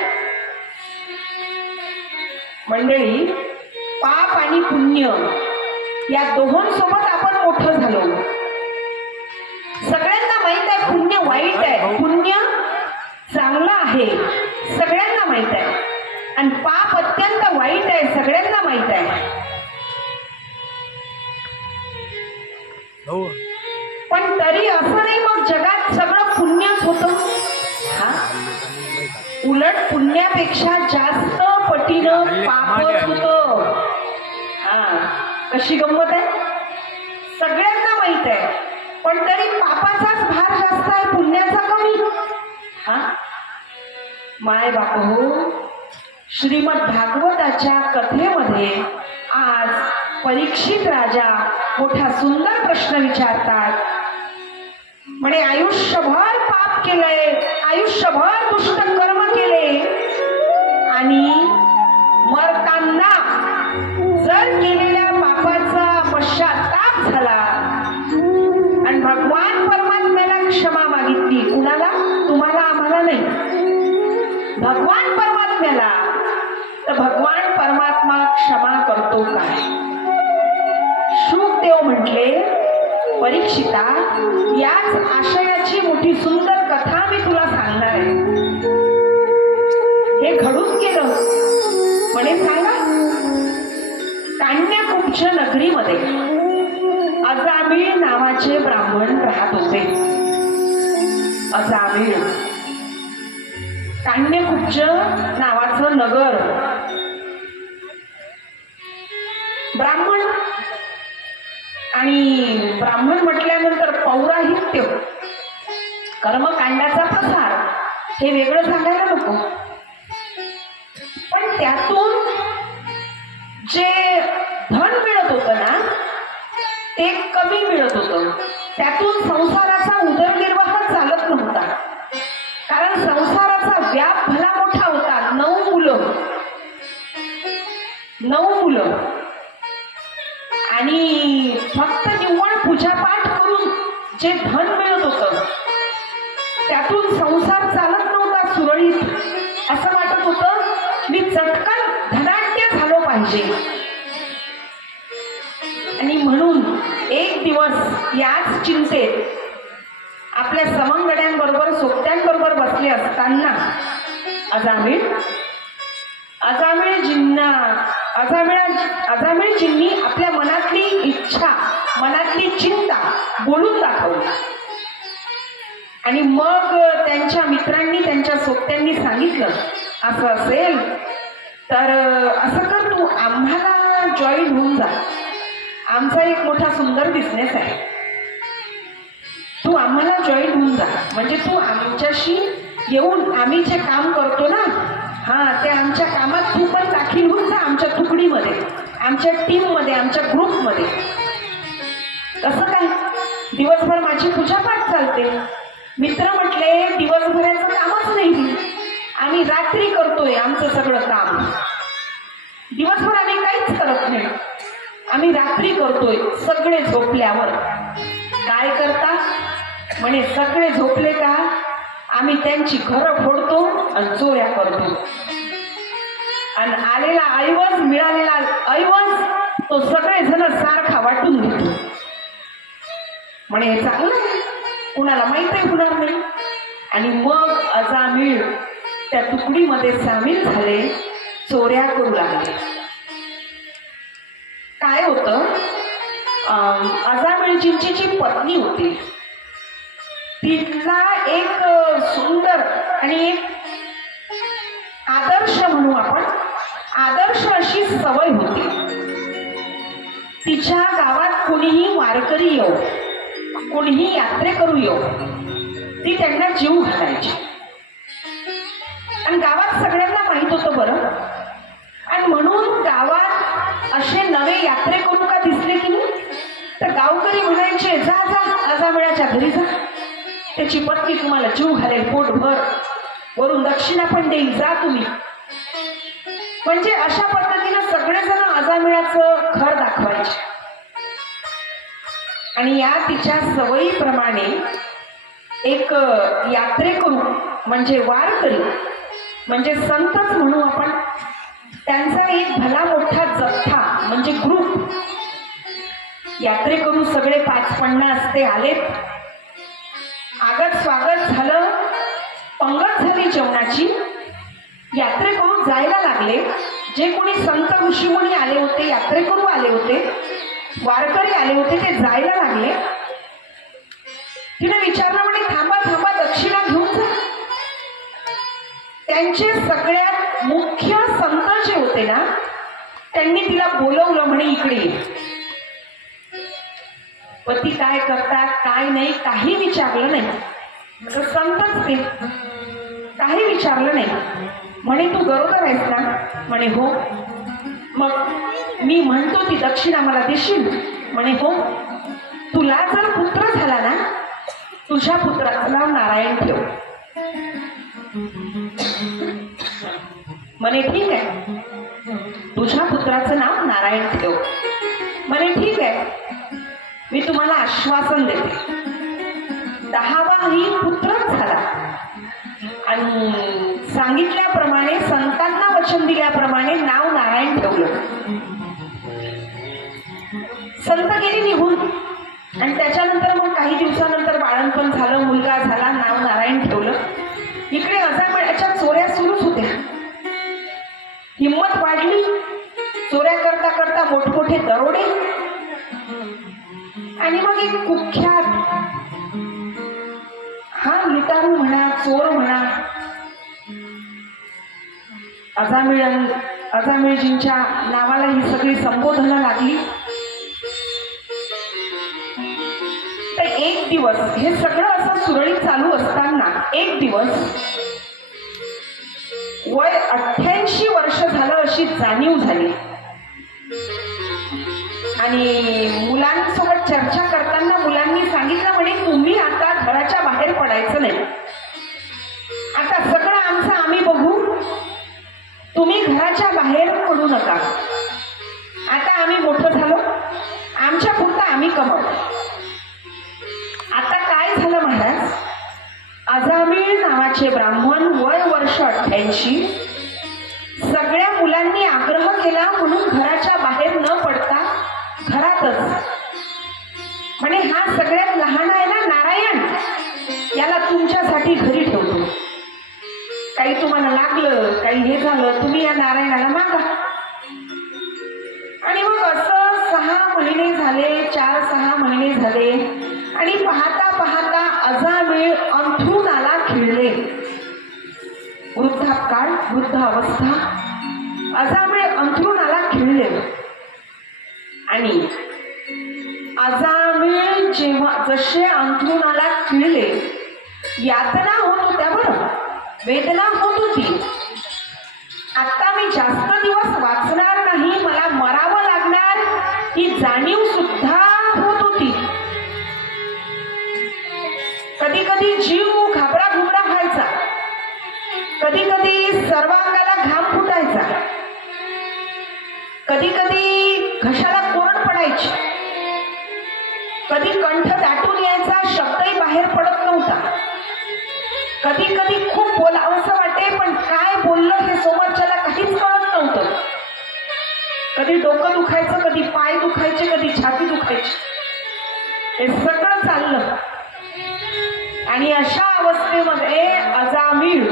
मंडळी, पाप आणि पुण्य या दोहोंसोबत आपण मोठं झालो. सगळ्यांना माहित आहे पुण्य वाईट आहे, पुण्य चांगलं आहे, सगळ्यांना माहित आहे. आणि पाप अत्यंत वाईट आहे, सगळ्यांना माहित आहे. पण तरी असं नाही मग जगात सगळं पुण्यच होतं. हा. उलट पुण्यापेक्षा जास्त पटीनं पापच होतं. हा. कशी गंमत आहे, सगळ्यांना माहित आहे, पण तरी पापाचाच भार जास्त आहे, पुण्याचा कमी. हा. माय बाप हो, श्रीमद भागवताच्या कथेमध्ये आज परीक्षित राजा मोठा सुंदर प्रश्न विचारतात. म्हणे आयुष्यभर पाप केलंय, आयुष्यभर दुष्ट कर्म केले, आणि मरताना जर केलेल्या पापाचा पश्चाताप झाला आणि भगवान परमात्म्याला क्षमा मागितली, कुणाला? तुम्हाला, आम्हाला नाही, भगवान परमात्म्याला, तर भगवान परमात्मा क्षमा करतो काय? शुकदेव म्हटले, परीक्षिता, याच आशयाची मोठी सुंदर कथा मी तुला सांगणार आहे. हे घडून गेलं. म्हणे सांगा. काण्यकुब्ज नगरीमध्ये अजामिळ नावाचे ब्राह्मण राहत होते. अजामिळ, काण्यकुब्ज नावाचं नगर. ब्राह्मण, आणि ब्राह्मण म्हटल्यानंतर पौराहित्य, कर्मकांडाचा प्रसार, हे वेगळं सांगायला नको. पण त्यातून जे धन मिळत होतं ना, ते कमी मिळत होतं. त्यातून संसाराचा उदरनिर्वाह चालत नव्हता. कारण संसाराचा व्याप भला मोठा होता. 9 मुलं, 9 मुलं, आणि फक्त निव्वळ पूजापाठ करून जे धन मिळत होतं, त्यातून संसार चालत नव्हता सुरळीत. असं वाटत होतं मी चटकन धनाढ्य झालो पाहिजे. आणि म्हणून एक दिवस याच चिंतेत आपल्या सवंगड्यांबरोबर, सोबत्यांबरोबर बसले असताना अजामिळजींनी आपल्या मनातली इच्छा, मनातली चिंता बोलून दाखवली. आणि मग त्यांच्या मित्रांनी, त्यांच्या सोबत्यांनी सांगितलं, असं असेल तर असं कर, तू आम्हाला जॉईन होऊन जा. आमचा एक मोठा सुंदर बिझनेस आहे, तू आम्हाला जॉईन होऊन जा. म्हणजे तू आमच्याशी येऊन आम्ही जे काम करतो ना, हा, ते आमच्या कामात तू पण दाखल होऊन जा, आमच्या तुकडीमध्ये, आमच्या टीममध्ये, आमच्या ग्रुपमध्ये. कसं काय? दिवसभर माझी पूजापाठ चालते. मित्र म्हटले, दिवसभराचं कामच नाही, आम्ही रात्री करतोय आमचं सगळं काम. दिवसभर आम्ही काहीच करत नाही, आम्ही रात्री करतोय, सगळे झोपल्यावर. काय करता? म्हणे सगळे झोपले का आम्ही त्यांची घरं फोडतो आणि चोऱ्या करतो, आणि आलेला ऐवज, मिळालेला ऐवज तो सगळेजण सारखा वाटून घेतो. म्हणे हे चांगलं आहे, कुणाला माहिती होणार नाही. आणि मग अजामिळ त्या तुकडीमध्ये सामील झाले, चोऱ्या करू लागले. काय होतं, अजामिळजींची जी पत्नी होती, तिला एक सुंदर आणि एक आदर्श म्हणू आपण, आदर्श अशी सवय होती. वारकरी येऊ, कोणीही यात्रेकरू येऊ, ती त्यांना जीव घालायची. आणि गावात सगळ्यांना माहित होतं बरं. आणि म्हणून गावात असे नवे यात्रेकरू का दिसले की नाही, तर गावकरी म्हणायचे, जा जा अजामिळाच्या घरी जा, त्याची पत्नी तुम्हाला जीव घालेल पोटभर, वरून दक्षिणा पण देईल, जा तुम्ही. म्हणजे अशा पद्धतीनं सगळेजण अजामिळाचं घर दाखवायचे. आणि या तिच्या सवयीप्रमाणे एक यात्रेकरू म्हणजे वारकरी म्हणजे संतच म्हणू आपण, त्यांचा एक भला मोठा जथ्था म्हणजे ग्रुप, यात्रेकरू सगळे 5-50 ते आलेत. आगत स्वागत झालं, पंगत झाली जेवणाची. यात्रेकरू जायला लागले. जे कोणी संत ऋषीमुनी आले होते, यात्रेकरू आले होते, वारकरी आले होते, ते जायला लागले. तिने विचारलं, म्हणे थांबा थांबा, दक्षिणा घेऊन जा. त्यांचे सगळ्यात मुख्य संत जे होते ना, त्यांनी तिला बोलवलं, म्हणे इकडे ये. पती काय करतात काय नाही काही विचारलं नाही. संतच ते काही विचारलं नाही. म्हणे तू गरोदर आहेस ना? म्हणे हो. मग मी म्हणतो ती दक्षिणा मला देशील? म्हणे हो. तुला जर पुत्र झाला ना, तुझ्या पुत्राचं नाव नारायण ठेव. म्हणे ठीक आहे, तुझ्या पुत्राचं नाव नारायण ठेव. म्हणे ठीक आहे, मी तुम्हाला आश्वासन देते. 10वाही पुत्रच झाला. आणि सांगितल्याप्रमाणे, संतांना वचन दिल्याप्रमाणे नाव नारायण ठेवलं. संत गेली निघून. आणि त्याच्यानंतर मग काही दिवसानंतर बाळणपण झालं, मुलगा झाला, नाव नारायण ठेवलं. इकडे अजामिळाच्या चोऱ्या सुरूच होत्या. हिंमत वाढली. चोऱ्या करता करता मोठमोठे दरोडे. आणि मग एक कुख्यात, हा लुटारू म्हणा, चोर म्हणा, अजामिळजींच्या नावाला ही सगळी संबोधनं लागली. तर एक दिवस हे सगळं असं सुरळीत चालू असताना एक दिवस वय 88 वर्ष झालं अशी जाणीव झाली. आणि मुलांसोबत चर्चा करताना मुलांनी सांगितलं, म्हणे तुम्ही आता घराच्या बाहेर पडायचं नाही. आता सगळं आमचं आम्ही बघू, तुम्ही घराच्या बाहेर पडू नका. आता आम्ही मोठं झालो, आमच्या पुरतं आम्ही कमवतो. आता काय झालं महाराज, अजामिळ नावाचे ब्राह्मण, वय वर्ष 88, सगळ्या मुलांनी आग्रह केला म्हणून घराच्या बाहेर न पडता घरातच, म्हणे हा सगळ्यात लहान आहे ना नारायण, याला तुमच्यासाठी घरी ठेवतो. काही तुम्हाला लागलं, काही हे झालं, तुम्ही या नारायणाला मागा. आणि मग असं 6 महिने झाले, 4-6 महिने झाले. आणि पाहता पाहता अजामिळ अंथरुणाला खिळले. वृद्धापकाळ, वृद्ध अवस्था, अजामिळ अंथरुणाला खिळले. आणि अजामिळ जेव्हा जसे अंथरुणाला खिळले, यातना होत होत्या बरं, वेदना होत होती. आता मी जास्त दिवस वाचणार नाही, मला मरावं लागणार, ही जाणीव सुद्धा होत होती. कधी कधी जीव घाबरा घुबरा व्हायचा, कधी कधी सर्वांगाला घाम फुटायचा, कधी कधी घशाला कोरड पडायची, कधी कंठ दाटून यायचा, शब्दही बाहेर पडत नव्हता. कधी कधी खूप बोलावंसं वाटे, पण काय बोललं हे समोरच्याला काहीच कळत नव्हतं. कधी डोकं दुखायचं, कधी पाय दुखायचे, कधी छाती दुखायची. हे सगळं चाललं. आणि अशा अवस्थेमध्ये अजामिळ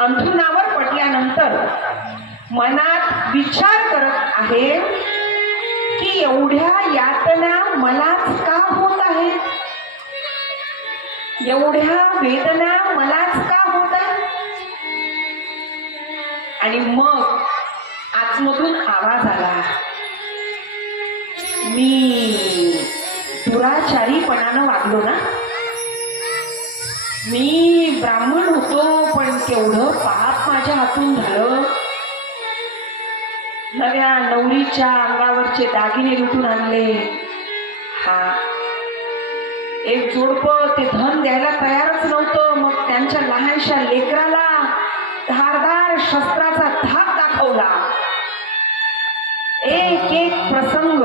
अंथरुणावर पडल्यानंतर मनात विचार करत आहे की एवढ्या यातना मलाच का होत आहे, एवढ्या वेदना मलाच का होत आहे. आणि मग आतमधून आवाज आला, मी दुराचारीपणानं वागलो ना. मी ब्राह्मण होतो पण केवढं पाप माझ्या हातून झालं. नव्या नवरीच्या अंगावरचे दागिने लुटून आणले. हा, एक जोडपं ते धन द्यायला तयारच नव्हतं. मग त्यांच्या लहानशा लेकराला धारदार शस्त्राचा धाक दाखवला. एक एक प्रसंग.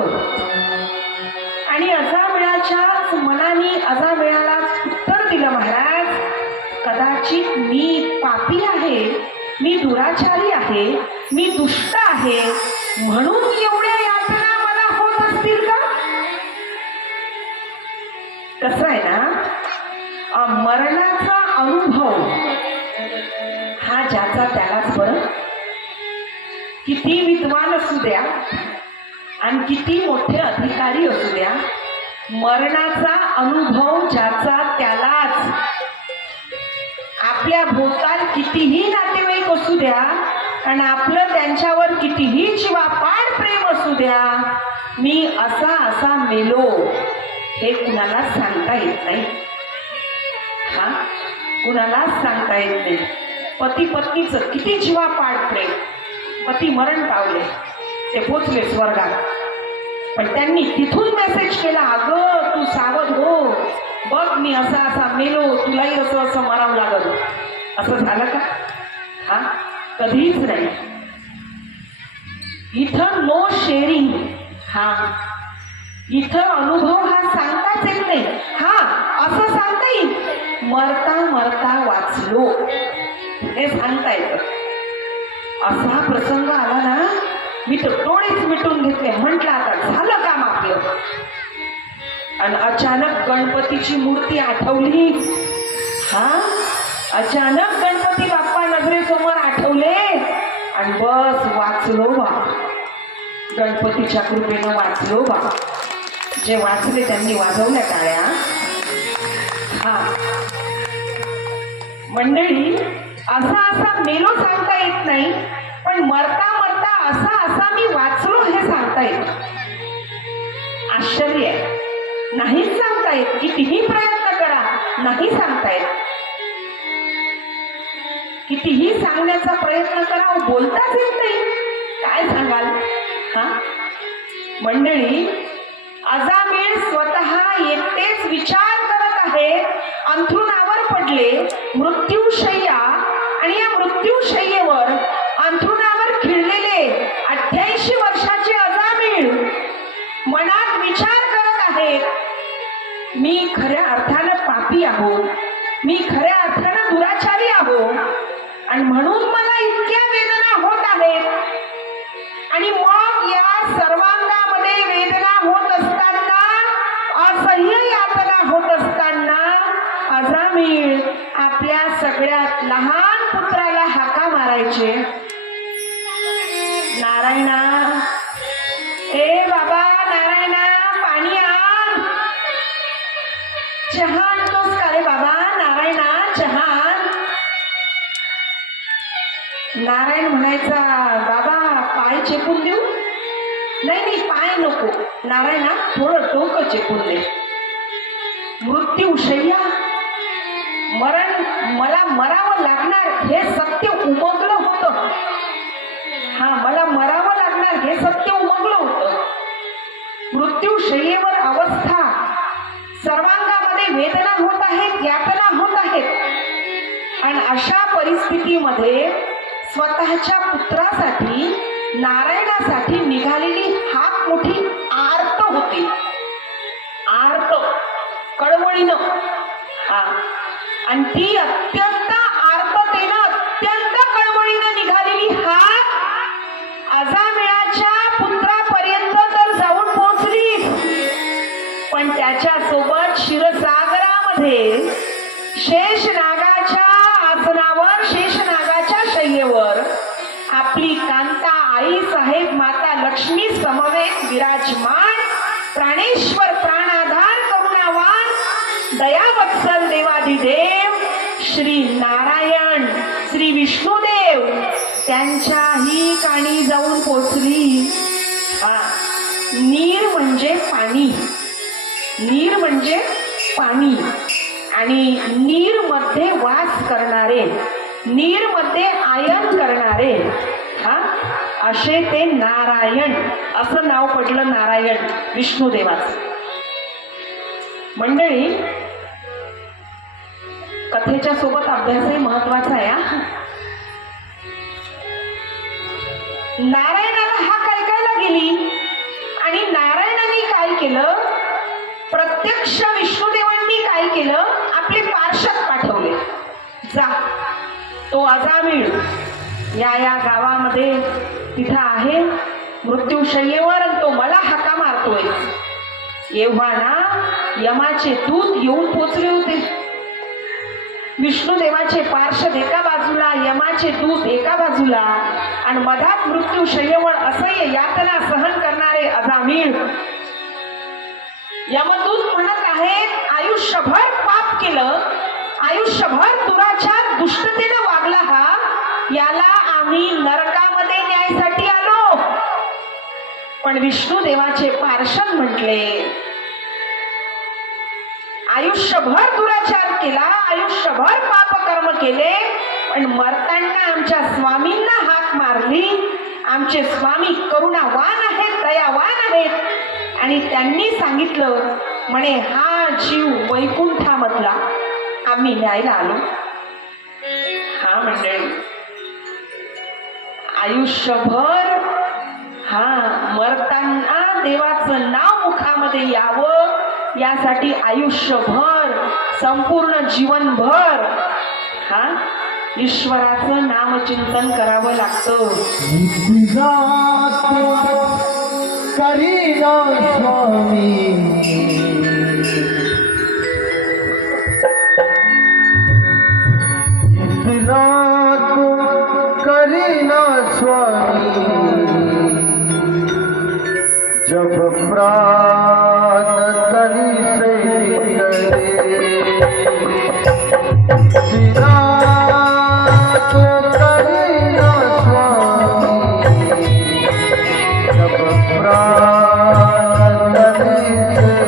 आणि अजामिळाच्याच मनाने अजामिळालाच उत्तर दिलं, महाराज कदाचित मी पापी आहे, मी दुराचारी आहे, मी दुष्ट आहे, म्हणून एवढ्या यातना मला होत असतील का. कसं आहे ना, मरणाचा अनुभव हा ज्याचा त्यालाच बरं. किती विद्वान असू द्या आणि किती मोठे अधिकारी असू द्या, मरणाचा अनुभव ज्याचा त्यालाच. आपल्या भोवताल कितीही नातेवाईक असू द्या आणि आपलं त्यांच्यावर कितीही जीवापाड प्रेम असू द्या, मी असा असा मेलो हे कुणालाच सांगता येत नाही. हा, कुणालाच सांगता येत नाही. पती पत्नीचं किती जीवापाड प्रेम. पती मरण पावले, ते पोचले स्वर्गात, पण त्यांनी तिथून मेसेज केला, अगं तू सावध हो, बघ मी असा असा मेलो, तुलाही असं असं मरावं लागल. असं झालं का. हा, कधीच नाही. इथं नो शेअरिंग. हा, इथं अनुभव हा सांगताच येत नाही. हा, असं सांगता येईल, मरता मरता वाचलो हे सांगता येतं. असा प्रसंग आला ना, मी तर डोळेच मिटून घेतले. म्हटलं आता झालं काम आपलं. आणि अचानक गणपतीची मूर्ती आठवली. हा, अचानक गणपती बाप्पा नजरेसमोर आठवले आणि बस वाचलो बा. गणपतीच्या कृपेनं वाचलो बा. जे वाचले त्यांनी वाजवल्या टाळ्या. हा, मंडळी असा असा मेलो सांगता येत नाही, पण मरता मरता असा असा मी वाचलो हे सांगता येत. आश्चर्य आहे. नाहीच सांगता येत. कितीही प्रयत्न करा, नाही सांगता येत. कितीही सांगण्याचा प्रयत्न करा, बोलताच येत नाही. काय सांगाल. हा, मंडळी अजामिळ स्वतः एकटेच विचार करत आहे. अंथरुणावर पडले, मृत्यूशय्या, आणि या मृत्यूशय्येवर अंथरुणावर खिळलेले 88 वर्षाचे अजामिळ मनात विचार करत आहेत, मी खऱ्या अर्थानं पापी आहो, मी खऱ्या अर्थानं दुराचारी आहो, आणि म्हणून मला इतक्या वेदना होत आहेत. आणि मग या सर्वांगामध्ये वेदना होत असताना, असह्य यातना होत असताना अजामिळ आपल्या सगळ्यात लहान पुत्राला हाका मारायचे, नारायणा, ए बाबा नारायणा, पाणी आण. चहा आणतोस का रे बाबा, नारायणा चहा आण. नारायण म्हणायचा, बाबा पाय चेपून देऊ. नाही नाही, पाय नको नारायणा, थोडं डोकं चेपून दे. मृत्यूशय्या, मरण, मला मरावं लागणार हे सत्य उमगलं होतं. हा, मला मरावं लागणार हे सत्य उमगलं होतं. मृत्यूशय्येवर अवस्था, सर्वांगामध्ये वेदना होत आहेत, यातना होत आहेत. आणि अशा परिस्थितीमध्ये स्वतःच्या पुत्रासाठी, नारायणासाठी निघालेली हाक मोठी आर्त होती. आर्त, कळवळीनं. हा, आणि ती अत्यंत आर्ततेनं, अत्यंत कळवळीनं निघालेली हाक अजामिळाच्या पुत्रापर्यंत तर जाऊन पोहोचली, पण त्याच्यासोबत क्षीरसागरामध्ये शेषनागाच्या आसनावर, शेषनागाच्या शय्येवर आपली कांता आई साहेब माता लक्ष्मी समवेत विराजमान, प्राणेश्वर, प्राणाधार, करुणावान, दयावत्सल देवादिदेव श्री नारायण, श्री विष्णुदेव त्यांच्याही कानी जाऊन पोचली. नीर म्हणजे पाणी, नीर म्हणजे पाणी आणि नीर मध्ये वास करणारे, नीर मध्ये आयन करणारे, हा असे ते नारायण, असं नाव पडलं नारायण विष्णुदेवाचं. मंडळी, कथेच्या सोबत अभ्यासही महत्वाचा आहे. नारायणाला हाक ऐकायला गेली आणि नारायणाने काय केलं, प्रत्यक्ष विष्णुदेवांनी काय केलं, आपले पार्षद पाठवले. जा, तो अजामिळ या गावामध्ये तिथं आहे मृत्यूशय्येवर, आणि तो मला हाका मारतोय. एव्हा ना यमाचे दूत येऊन पोचले होते. विष्णुदेवाचे पार्षद एका बाजूला, यमाचे दूत एका बाजूला, आणि मधात मृत्यूशय्येवर असह्य यातना सहन करणारे अजामिळ. यमदूत म्हणत आहेत, आयुष्यभर पाप केलं, आयुष्यभर दुराचार दुष्टतेने वागला हा, याला आम्ही नरकामध्ये न्यायसाठी आलो. पण विष्णुदेवाचे पार्षद म्हटले, आयुष्यभर दुराचार केला, आयुष्यभर पाप कर्म केले, पण मरताना आमच्या स्वामींना हाक मारली. आमचे स्वामी करुणावान आहेत, दयावान आहेत, आणि त्यांनी सांगितलं म्हणे हा जीव वैकुंठामधला आम्ही न्यायला आलो. हा मंडळी, आयुष्यभर हा मरताना देवाचं नाव मुखामध्ये यावं यासाठी आयुष्यभर, संपूर्ण जीवनभर हा ईश्वराचं नामचिंतन करावं लागतं. करीना स्वामी इतना करीना स्वामी, जब प्राण तनी से निकले, बिना तो करीना स्वामी, जब प्राण तनी से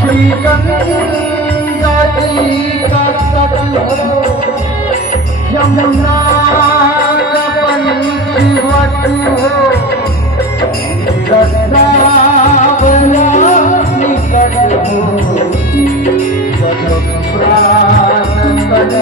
श्री गंगा जी का तट हो, यमुना का पंचवट हो, रसावला निकट हो, जब प्राण तन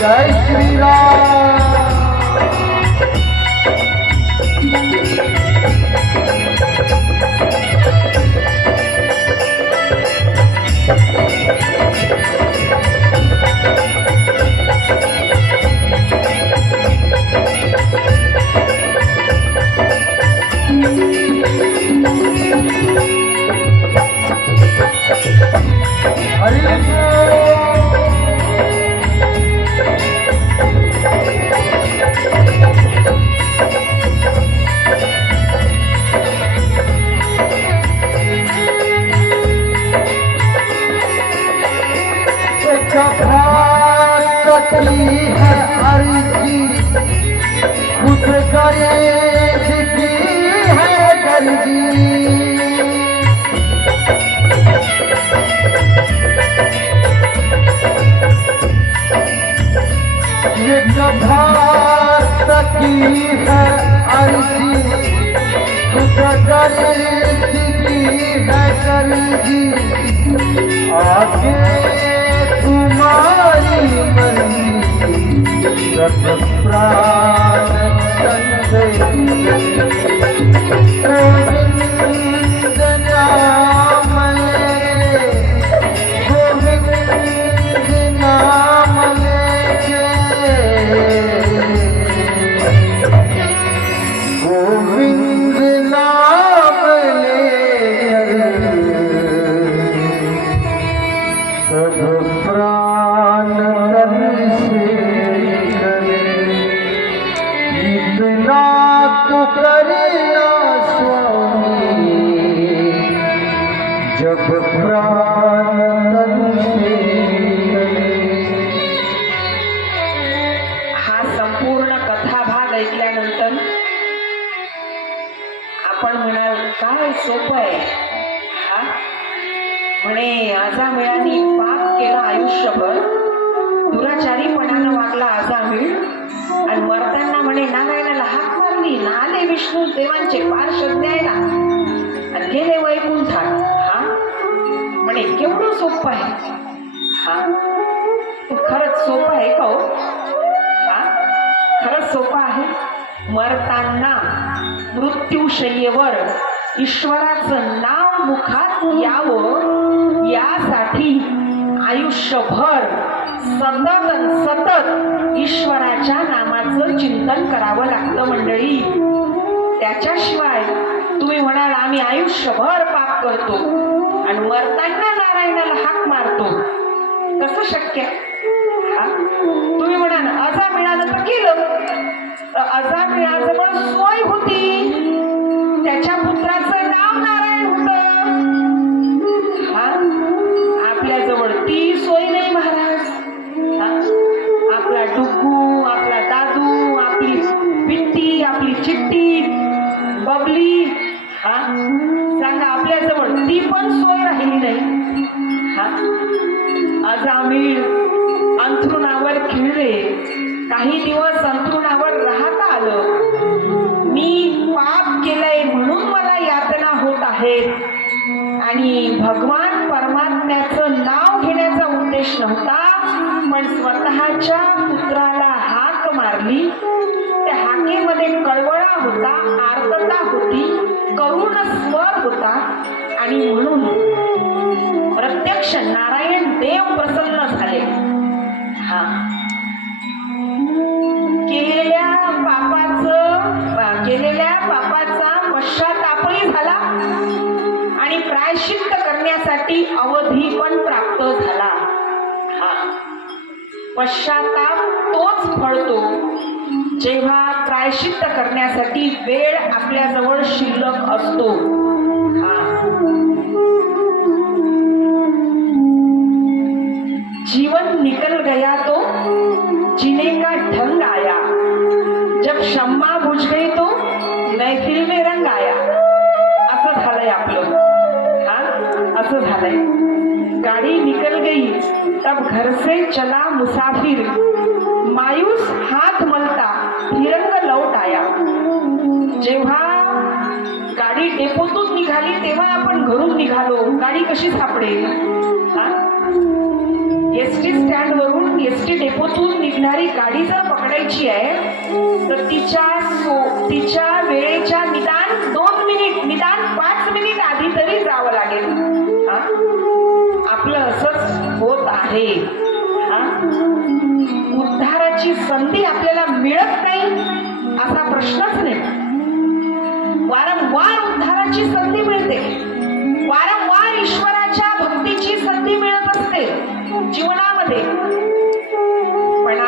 जय श्री राम। करती है अर्जी खुद गणेश की है गर्जी। ये भारत की है अर्जी खुद गणेश की है गर्जी। आगे तुम्हारी मर्जी सब प्राण तन गोविंद नाम ले, गोविंद नाम ले, गोविंद नाम ले सब प्राण तन से करे। इतना तो करना स्वामी जब प्राण तन से करे। हा संपूर्ण कथाभाग ऐकल्यानंतर आपण म्हणाल काय सोपं आहे हा, म्हणे आजामिळाने पाप केला आयुष्यभर, दुराचारीपणानं वागला आजामिळ आणि मरताना म्हणे नारायणाला हाक मारली, नाले विष्णू देवांचे पार्षद न्यायला आणि गेले वैकुंठात। हा म्हणे केवढं सोपं आहे हा, खरंच सोपं आहे का हो हा, खरंच सोपं आहे। मरताना मृत्यूशय्येवर ईश्वराचं नाव मुखात यावं यासाठी आयुष्यभर सतत ईश्वराच्या नामाचं चिंतन करावं लागतं मंडळी। त्याच्याशिवाय तुम्ही म्हणाल आम्ही आयुष्यभर पाप करतो आणि मरताना नारायणाला हाक मारतो, कसं शक्य हा? तुम्ही म्हणाल अजामिळानं तर केलं, अजामिळाचं पण सोय होती, त्याच्या पुत्राचं नाव नारायण होतं हा, आपल्या जवळ ती सोय नाही महाराज हा? आपला डुग्गू, आपला दादू, आपली बिट्टी, आपली चिट्टी, बबली हा सांगा आपल्याजवळ ती पण सोय राहिली नाही. हा आज आम्ही अंथरुणावर खिळले, काही दिवस अंथरुणावर राहता आलं. मी पाप केलंय म्हणून मला यातना होत आहेत आणि भगवान परमात्म्याचं नाव घेण्याचा उद्देश नव्हता, पण स्वतःच्या पुत्राला हाक मारली. त्या हाकेमध्ये कळवळा होता, आर्तता होती, करुण स्वर होता आणि म्हणून प्रत्यक्ष नारायण देव प्रसन्न झाले. हा केलेल्या पापाचा पश्चातापही झाला आणि प्रायश्चित्त करण्यासाठी अवधी पण प्राप्त झाला. हा पश्चाताप तोच फळतो जेव्हा प्रायश्चित्त करण्यासाठी वेळ आपल्याजवळ शिल्लक असतो. हा जीवन निकल गया तो जीने का ढंग आया, जब शम्मा बुझ गई तो महफिल में रंग आया. असं झालंय आपलं. हा असं झालंय. गाड़ी निकल गई तब घर से चला मुसाफिर, मायूस हाथ मलता तिरंग लौट आया. जेव्हा गाडी डेपोतून निघाली तेव्हा आपण घरून निघालो, गाडी कशी सापडेल. एसटी स्टँड वरून एसटी डेपोतून निघणारी गाडी जर पकडायची आहे तर तिच्या वेळेच्या निदान 2 मिनिट, निदान 5 मिनिट आधी तरी जावं लागेल. आपलं असंच होत आहे. उद्धाराची संधी आपल्याला मिळत नाही असा प्रश्नच नाही. वारंवार उद्धाराची संधी मिळते, वारंवार ईश्वराच्या भक्तीची संधी मिळत असते जीवनामध्ये, पण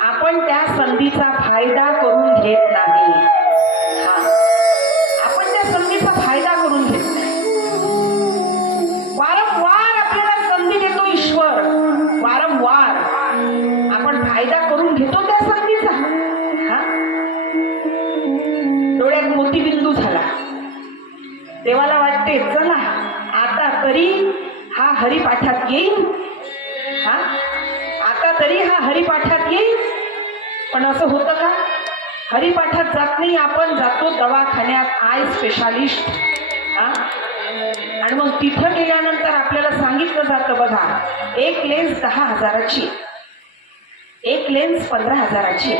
आपण त्या संधीचा फायदा करून घेत नाही. आपण त्या संधीचा फायदा करून घेत नाही. वारंवार आपल्याला संधी देतो ईश्वर, वारंवार आपण फायदा करून घेतो त्या संधीचा. डोळ्यात मोतीबिंदू झाला, देवाला वाटते चला आता तरी हा हरिपाठात येईल, आता तरी हा हरिपाठात येईल. पण असं होतं का. हरिपाठात जात नाही आपण, जातो दवाखान्यात आय स्पेशालिस्ट. आणि मग तिथं गेल्यानंतर आपल्याला सांगितलं जातं बघा, एक लेन्स 10,000ची, एक लेन्स 15,000ची.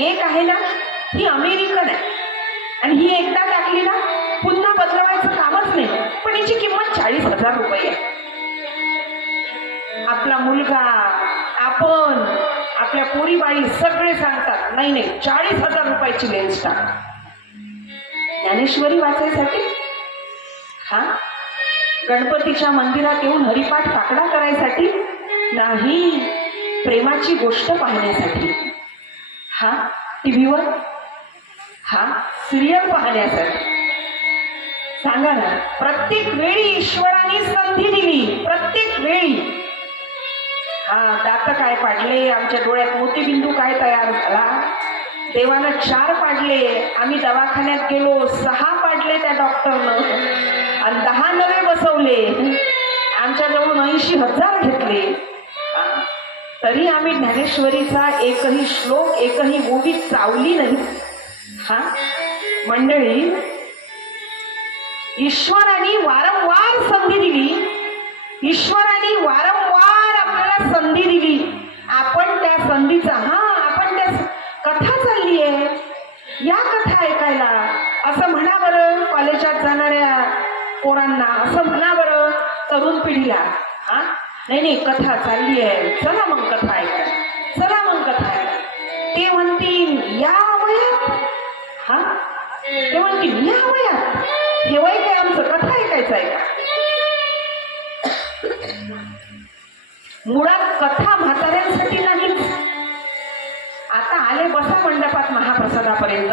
एक आहे ना ही अमेरिकन आहे आणि ही एकदा टाकली ना पुन्हा बदलवायचं कामच नाही, पण याची किंमत 40,000 रुपये आहे. आपला मुलगा, आपण, आपल्या पोरीबाळी सगळे सांगतात नाही नाही 40,000 रुपयाची लेन्स टाक. ज्ञानेश्वरी वाचायसाठी, गणपतीच्या मंदिरात येऊन हरिपाठ काकडा करायसाठी नाही, प्रेमाची गोष्ट पाहण्यासाठी, टीव्हीवर सिरियल पाहण्यासाठी. सांगा ना, प्रत्येक वेळी ईश्वराने संधी दिली, प्रत्येक वेळी. दात काय पाडले, आमच्या डोळ्यात मोतीबिंदू काय तयार झाला, देवानं 4 पाडले, आम्ही दवाखान्यात गेलो 6 पाडले त्या डॉक्टरनं आणि 10 नवे बसवले, आमच्याजवळून 80,000 घेतले, तरी आम्ही ज्ञानेश्वरीचा एकही श्लोक, एकही ओवी चावली नाही. मंडळी, ईश्वराने वारंवार संधी दिली, ईश्वराने वारंवार आपल्याला संधी दिली. आपण त्या संधीचा, आपण त्या कथा चालली आहे या कथा ऐकायला, असं म्हणा बरं कॉलेजात जाणाऱ्या पोरांना, असं म्हणा बरं तरुण पिढीला. नाही नाही कथा चालली आहे, चला मग कथा ऐका, चला मग कथा ऐका. ते म्हणतील या वयात, ते म्हणतील या वयात, हे वय काय आमचं कथा ऐकायचं आहे का. मुळात कथा म्हाताऱ्यांसाठी नाहीच. आता आले बसा मंडपात महाप्रसादापर्यंत,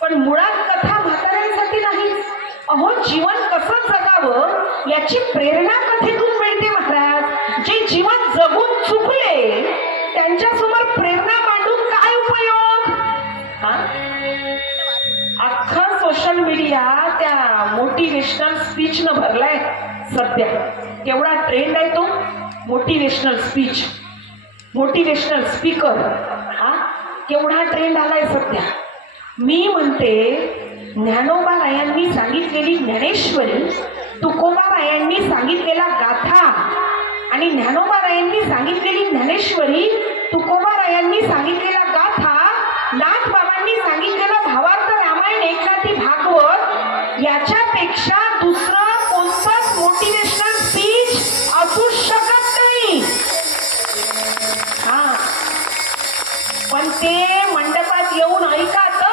पण मुळात कथा म्हाताऱ्यांसाठी नाहीच. अहो, जीवन कसं जगावं याची प्रेरणा कथेतून मिळते महाराज. जे जीवन जगून चुकले त्यांच्यासमोर प्रेरणा मांडून काय उपयोग. अख्खा सोशल मीडिया त्या मोटिवेशनल स्पीचनं भरलाय सध्या. केवढा ट्रेंड आहे तो मोटिवेशनल स्पीच, मोटिवेशनल स्पीकर. हा केवढा ट्रेंड आलाय सध्या. मी म्हणते ज्ञानोबा रायांनी सांगितलेली ज्ञानेश्वरी, तुकोबा रायांनी सांगितलेला गाथा आणि ज्ञानोबा रायांनी सांगितलेली ज्ञानेश्वरी, तुकोबा रायांनी सांगितलेला गाथा, नाथ बाबांनी सांगितलेलं भावार्थ रामायण, एकनाथी भागवत याच्यापेक्षा दुसरं कोणतंच मोटिवेशनल स्पीच असू शकत नाही. हा पण ते मंडपात येऊन ऐका तर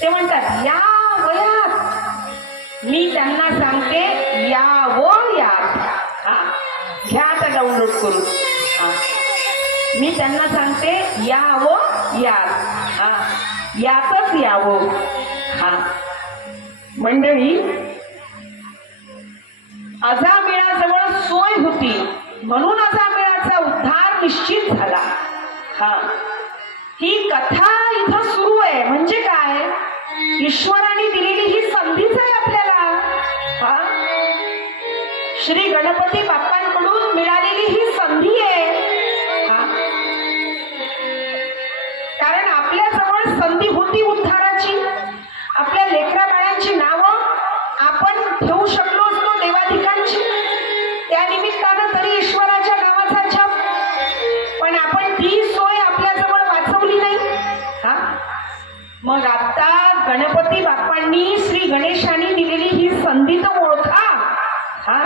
ते म्हणतात या वयात. मी त्यांना सांगते या व यात. हा घ्या आता डाउनलोड करून. हा मी त्यांना सांगते या व यात. हा यातच यावं. हा मंडळी, अजामिळाजवळ सोय होती म्हणून अजामिळाचा उद्धार निश्चित झाला. हा ही कथा इथं सुरू आहे म्हणजे काय, ईश्वराने दिलेली ही संधीच आहे आपल्याला. हा श्री गणपती बाप्पांकडून मिळालेली ही संधी आहे. हा कारण आपल्याजवळ संधी होती उद्धाराची. आपल्या लेकरा बाळांची नावं आपण ठेवू शकलो असतो देवाधिकांची, त्या निमित्तानं तरी ईश्वराच्या नावाचा जप. पण आपण ती सोय आपल्याजवळ वाचवली नाही. हा मग आता गणपती बाप्पांनी, श्री गणेशांनी दिलेली ही संधी तर ओळखा. हा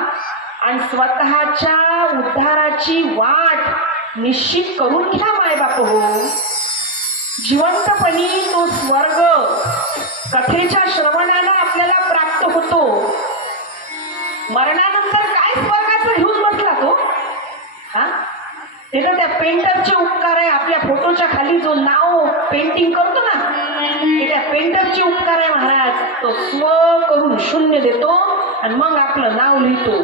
आणि स्वतःच्या उद्धाराची वाट निश्चित करून घ्या मायबाप हो. जिवंतपणी तो स्वर्ग कथेच्या श्रवणानं आपल्याला प्राप्त होतो. मरणानंतर काय स्वर्गाचं घेऊन बसला तो. हा ते तर त्या पेंटरचे उपकार आहे. आपल्या फोटोच्या खाली जो नाव पेंटिंग करतो ना, ते त्या पेंटरचे उपकार आहे महाराज. तो स्व करून शून्य देतो आणि मग आपलं नाव लिहितो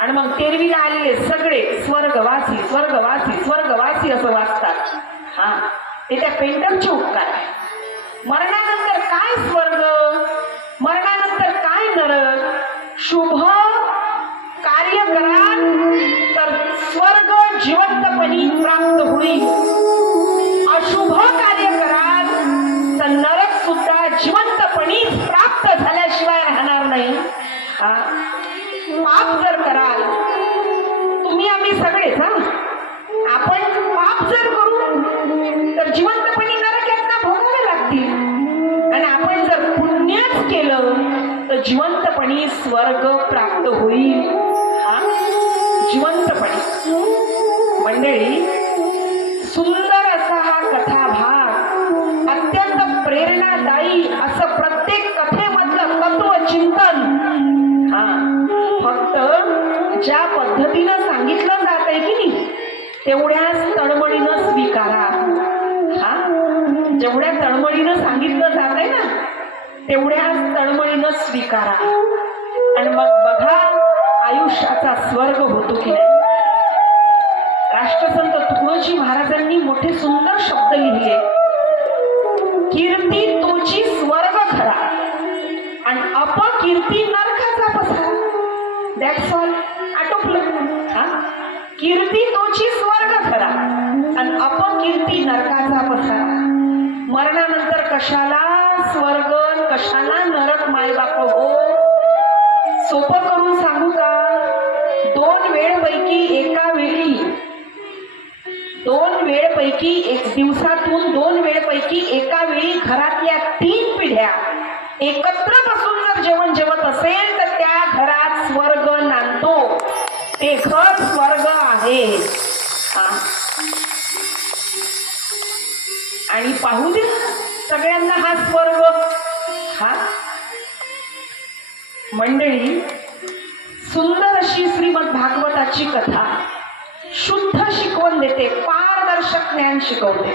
आणि मग तेरवीला आलेले सगळे स्वर्गवासी स्वर्गवासी स्वर्गवासी असं वाचतात. हा ते त्या पेंटरचे उपकार आहे. मरणानंतर काय स्वर्ग, मरणानंतर काय नरक. शुभ कार्य कराल तर स्वर्ग जिवंतपणी प्राप्त होईल. अशुभ कार्य कराल तर नरक सुद्धा जिवंतपणी प्राप्त झाल्याशिवाय राहणार नाही. पाप जर कराल, तुम्ही आम्ही सगळेच, आपण पाप जर करू तर जिवंतपणी नरक यातना भोगावे लागतील. आणि आपण जर पुण्यच केलं तर जिवंतपणी स्वर्ग प्राप्त होईल. हा जिवंतपणी. मंडळी, सुंदर असा हा कथाभाग, अत्यंत प्रेरणादायी असं प्रत्येक कथेमधलं तत्वचिंतन. हा फक्त ज्या पद्धतीनं सांगितलं जात आहे की नाही तेवढ्याच तळमळीनं स्वीकारा. हा जेवढ्या तळमळीनं सांगितलं जात आहे ना तेवढ्याच तळमळीनं स्वीकारा. आणि मग बघा आयुष्याचा स्वर्ग होतो की नाही. राष्ट्रसंत तुकडोजी महाराजांनी मोठे सुंदर शब्द लिहिले. कीर्ती तोची स्वर्ग खरा आणि अपकीर्ती नरकाचा पसारा. That's all. आटोपलं. हा कीर्ती तोची स्वर्ग खरा आणि अपकीर्ती नरकाचा पसारा. मरणानंतर कशाला स्वर्ग, कशाला नरक मायबाप हो. सोपं करून सांगू का, दोन वेळपैकी एक दिवसातून 2 वेळपैकी एका वेळी घरातल्या 3 पिढ्या एकत्र बसून जर जेवण जेवत असेल तर त्या घरात स्वर्ग नांदतो. ते घर स्वर्ग आहे. आणि पाहू दे सगळ्यांना हा स्वर्ग. हा मंडळी, सुंदर अशी श्रीमद भागवताची कथा शुद्ध शिकवण देते, पारदर्शक ज्ञान शिकवते.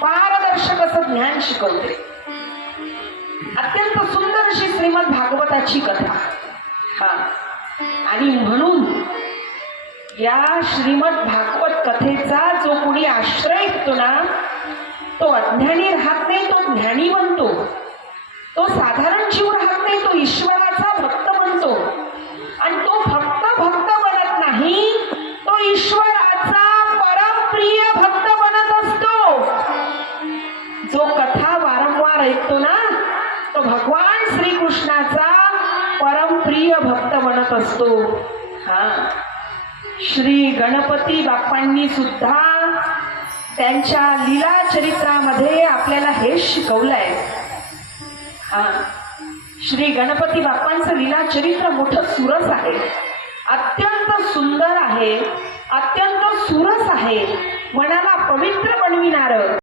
पारदर्शक असं ज्ञान शिकवते. अत्यंत सुंदर अशी श्रीमद भागवताची कथा. हा आणि म्हणून या श्रीमद भागवत कथेचा जो कोणी आश्रय घेतो ना तो अज्ञानी राहत नाही, तो ज्ञानी बनतो. तो साधारण जीव राहत नाही, तो ईश्वराचा भक्त बनतो. आणि तो फक्त भक्त बनत नाही, तो ईश्वराचा परमप्रिय भक्त बनत असतो. जो कथा वारंवार ऐकतो ना, तो भगवान श्रीकृष्णाचा परमप्रिय भक्त बनत असतो. हा, श्री गणपती बाप्पांनी सुद्धा त्यांच्या लीला चरित्रामध्ये आपल्याला हे शिकवलंय. हा, श्री गणपती बाप्पांचं लीला चरित्र मोठं सुरस आहे, अत्यंत सुंदर आहे, अत्यंत सुरस आहे, मनाला पवित्र बनविणारं.